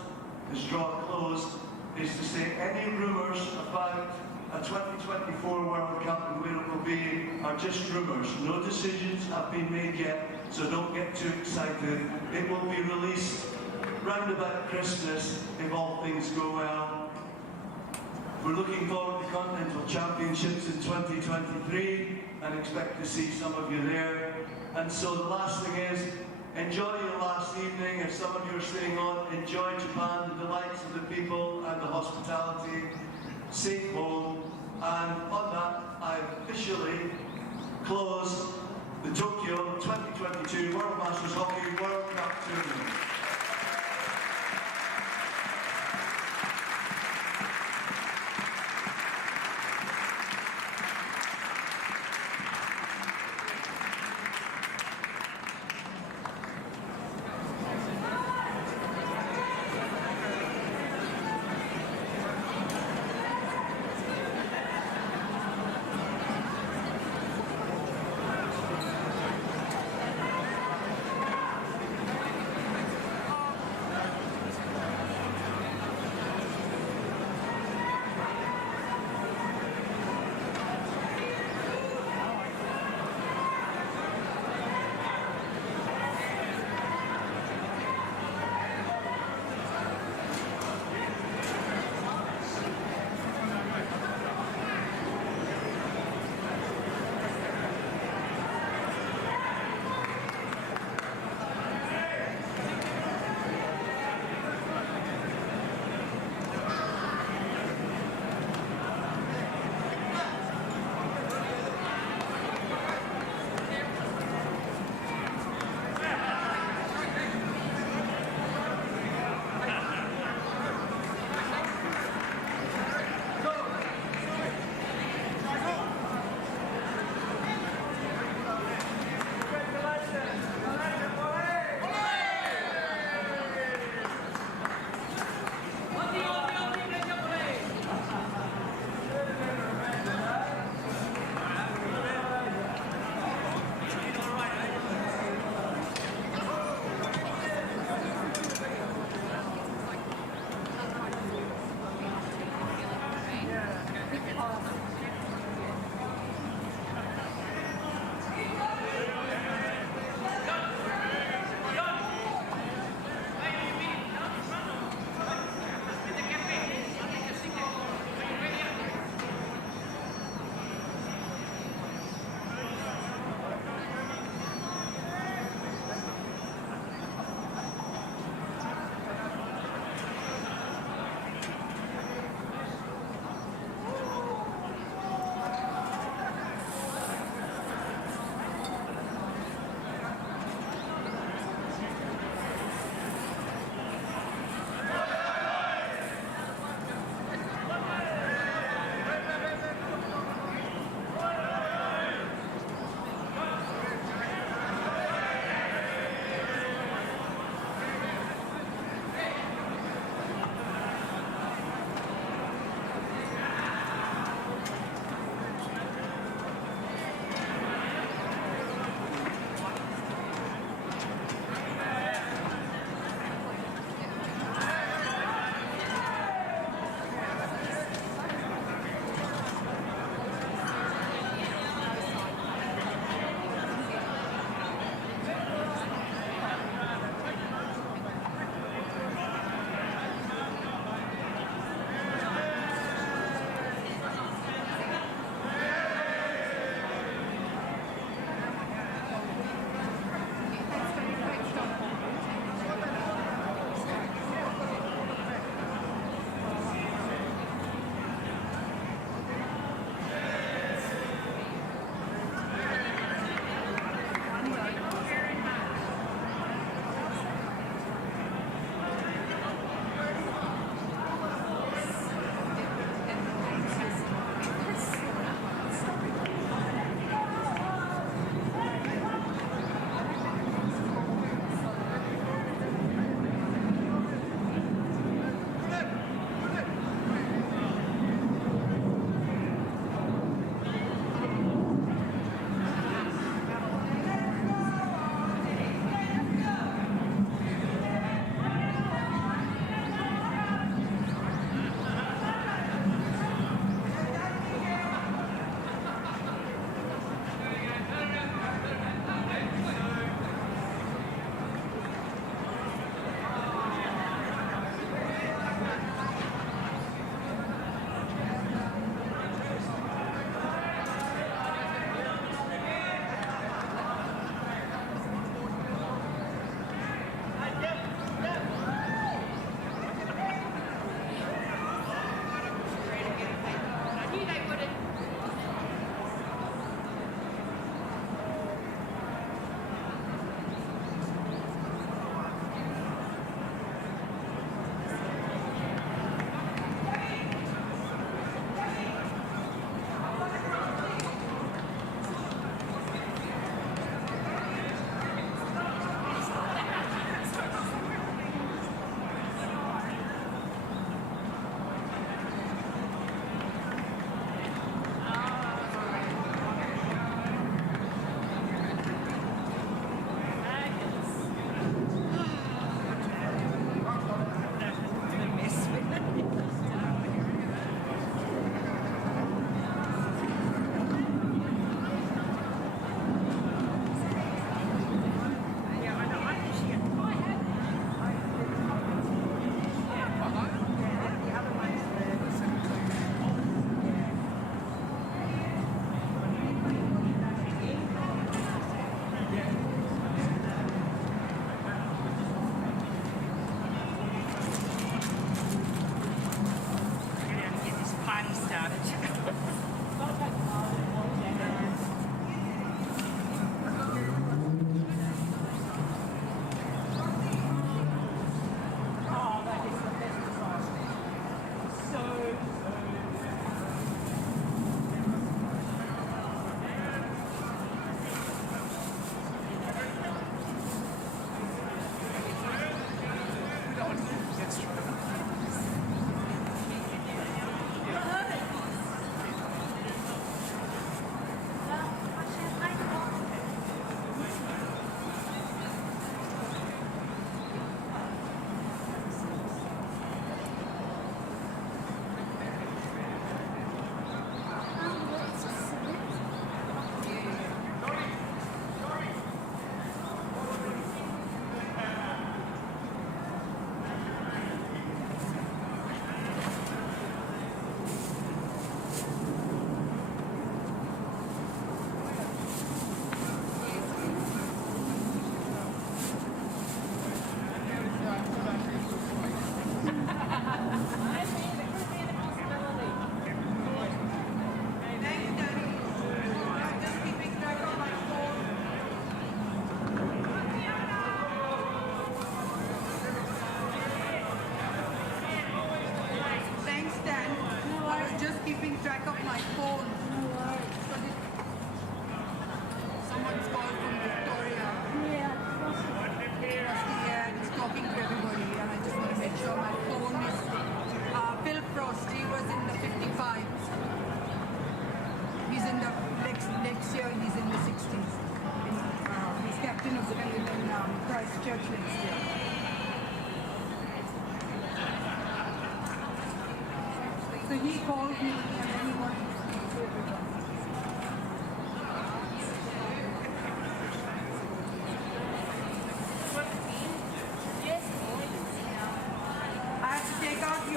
is draw a close, is to say any rumours about a 2024 World Cup and where it will be are just rumours. No decisions have been made yet, so don't get too excited. It will be released round about Christmas if all things go well. We're looking forward to Continental Championships in 2023 and expect to see some of you there. And so the last thing is, enjoy your last evening. If some of you are staying on, enjoy Japan, the delights of the people and the hospitality. Safe home, and on that, I officially close the Tokyo 2022 World Masters Hockey World Cup Tournament.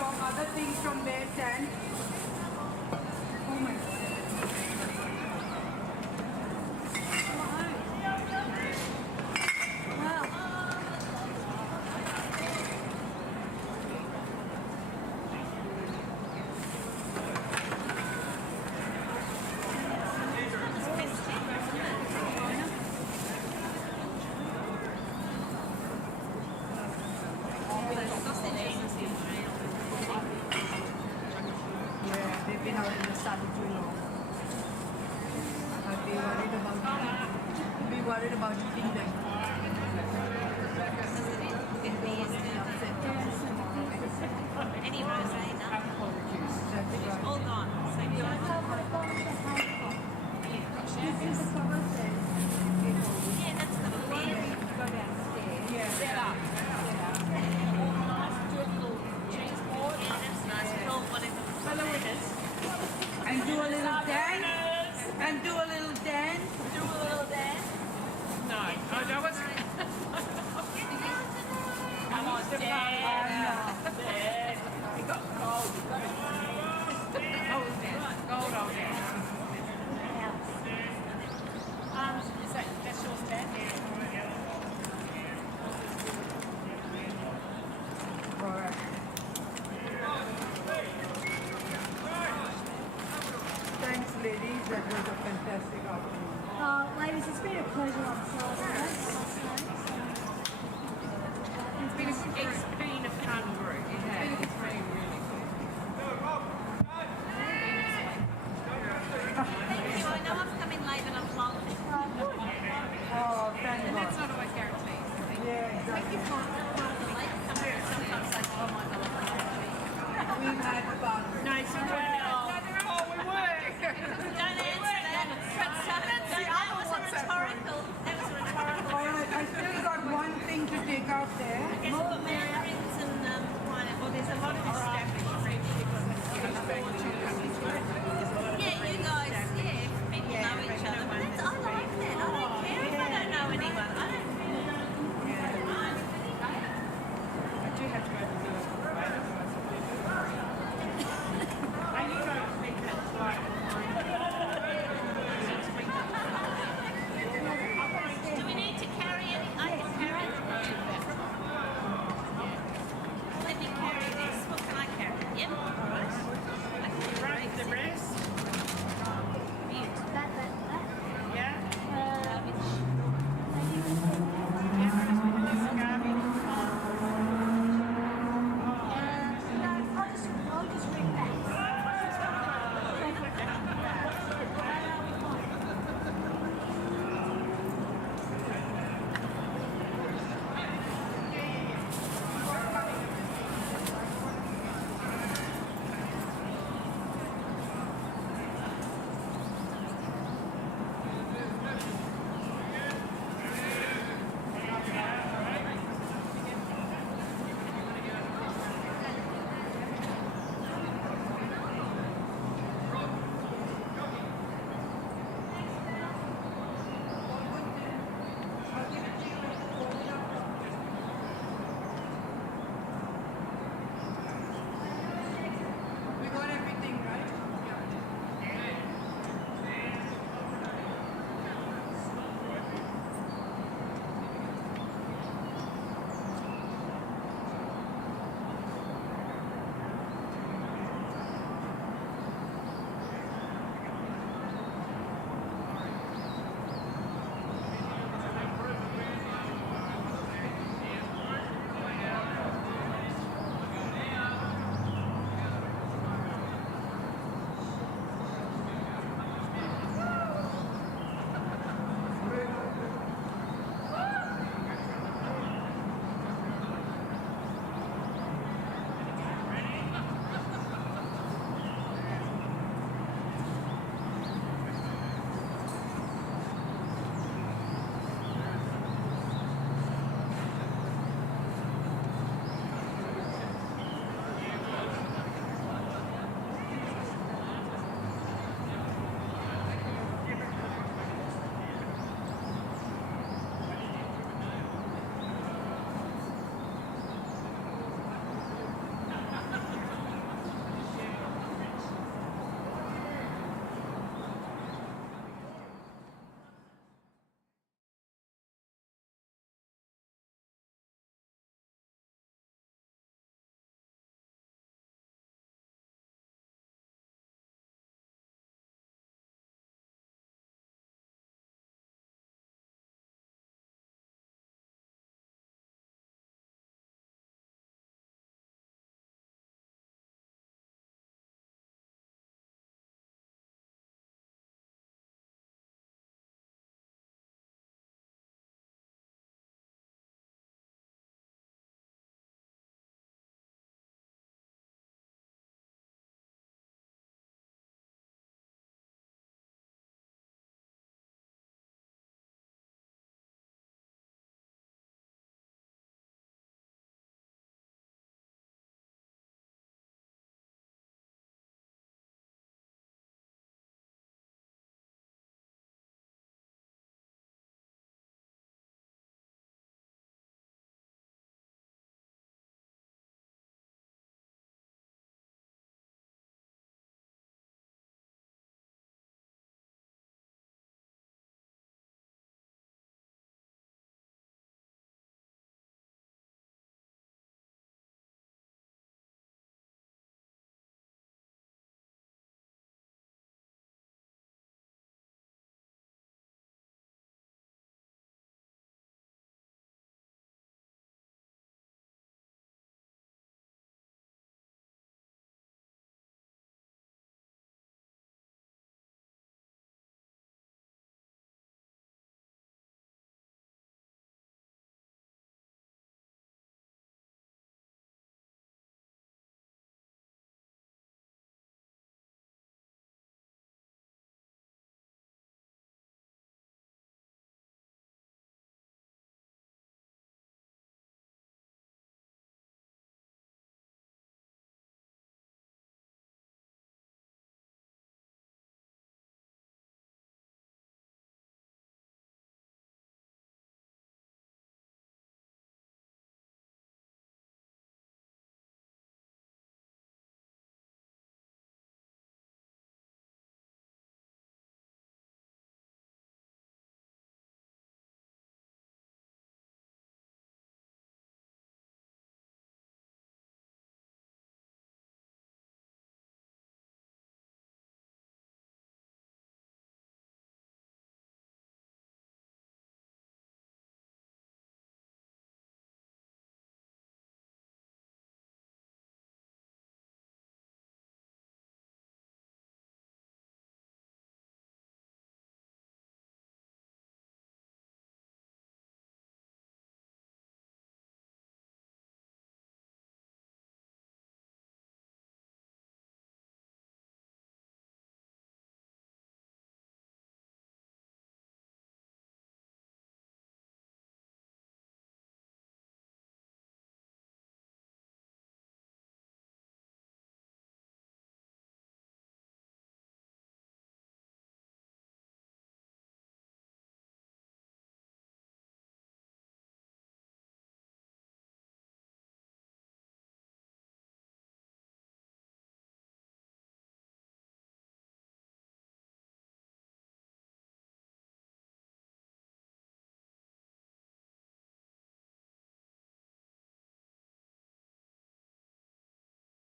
from other things from their tent. Oh my God. Yeah, they've been out in the sun too long. I'd be worried about eating them. I don't want any upset chances tomorrow. That's right. Hold on. This is a cover set. Yeah, that's the way. Go downstairs. Yeah, that's nice. Roll whatever. Follow it. And do a little dance. And do a little dance. Do a little dance. No, I was. Come on, step out of there. We got gold. Old dance. Gold old dance. Is that just dance? Alright. Thanks, ladies. That was a fantastic afternoon. Ladies, it's been a pleasure.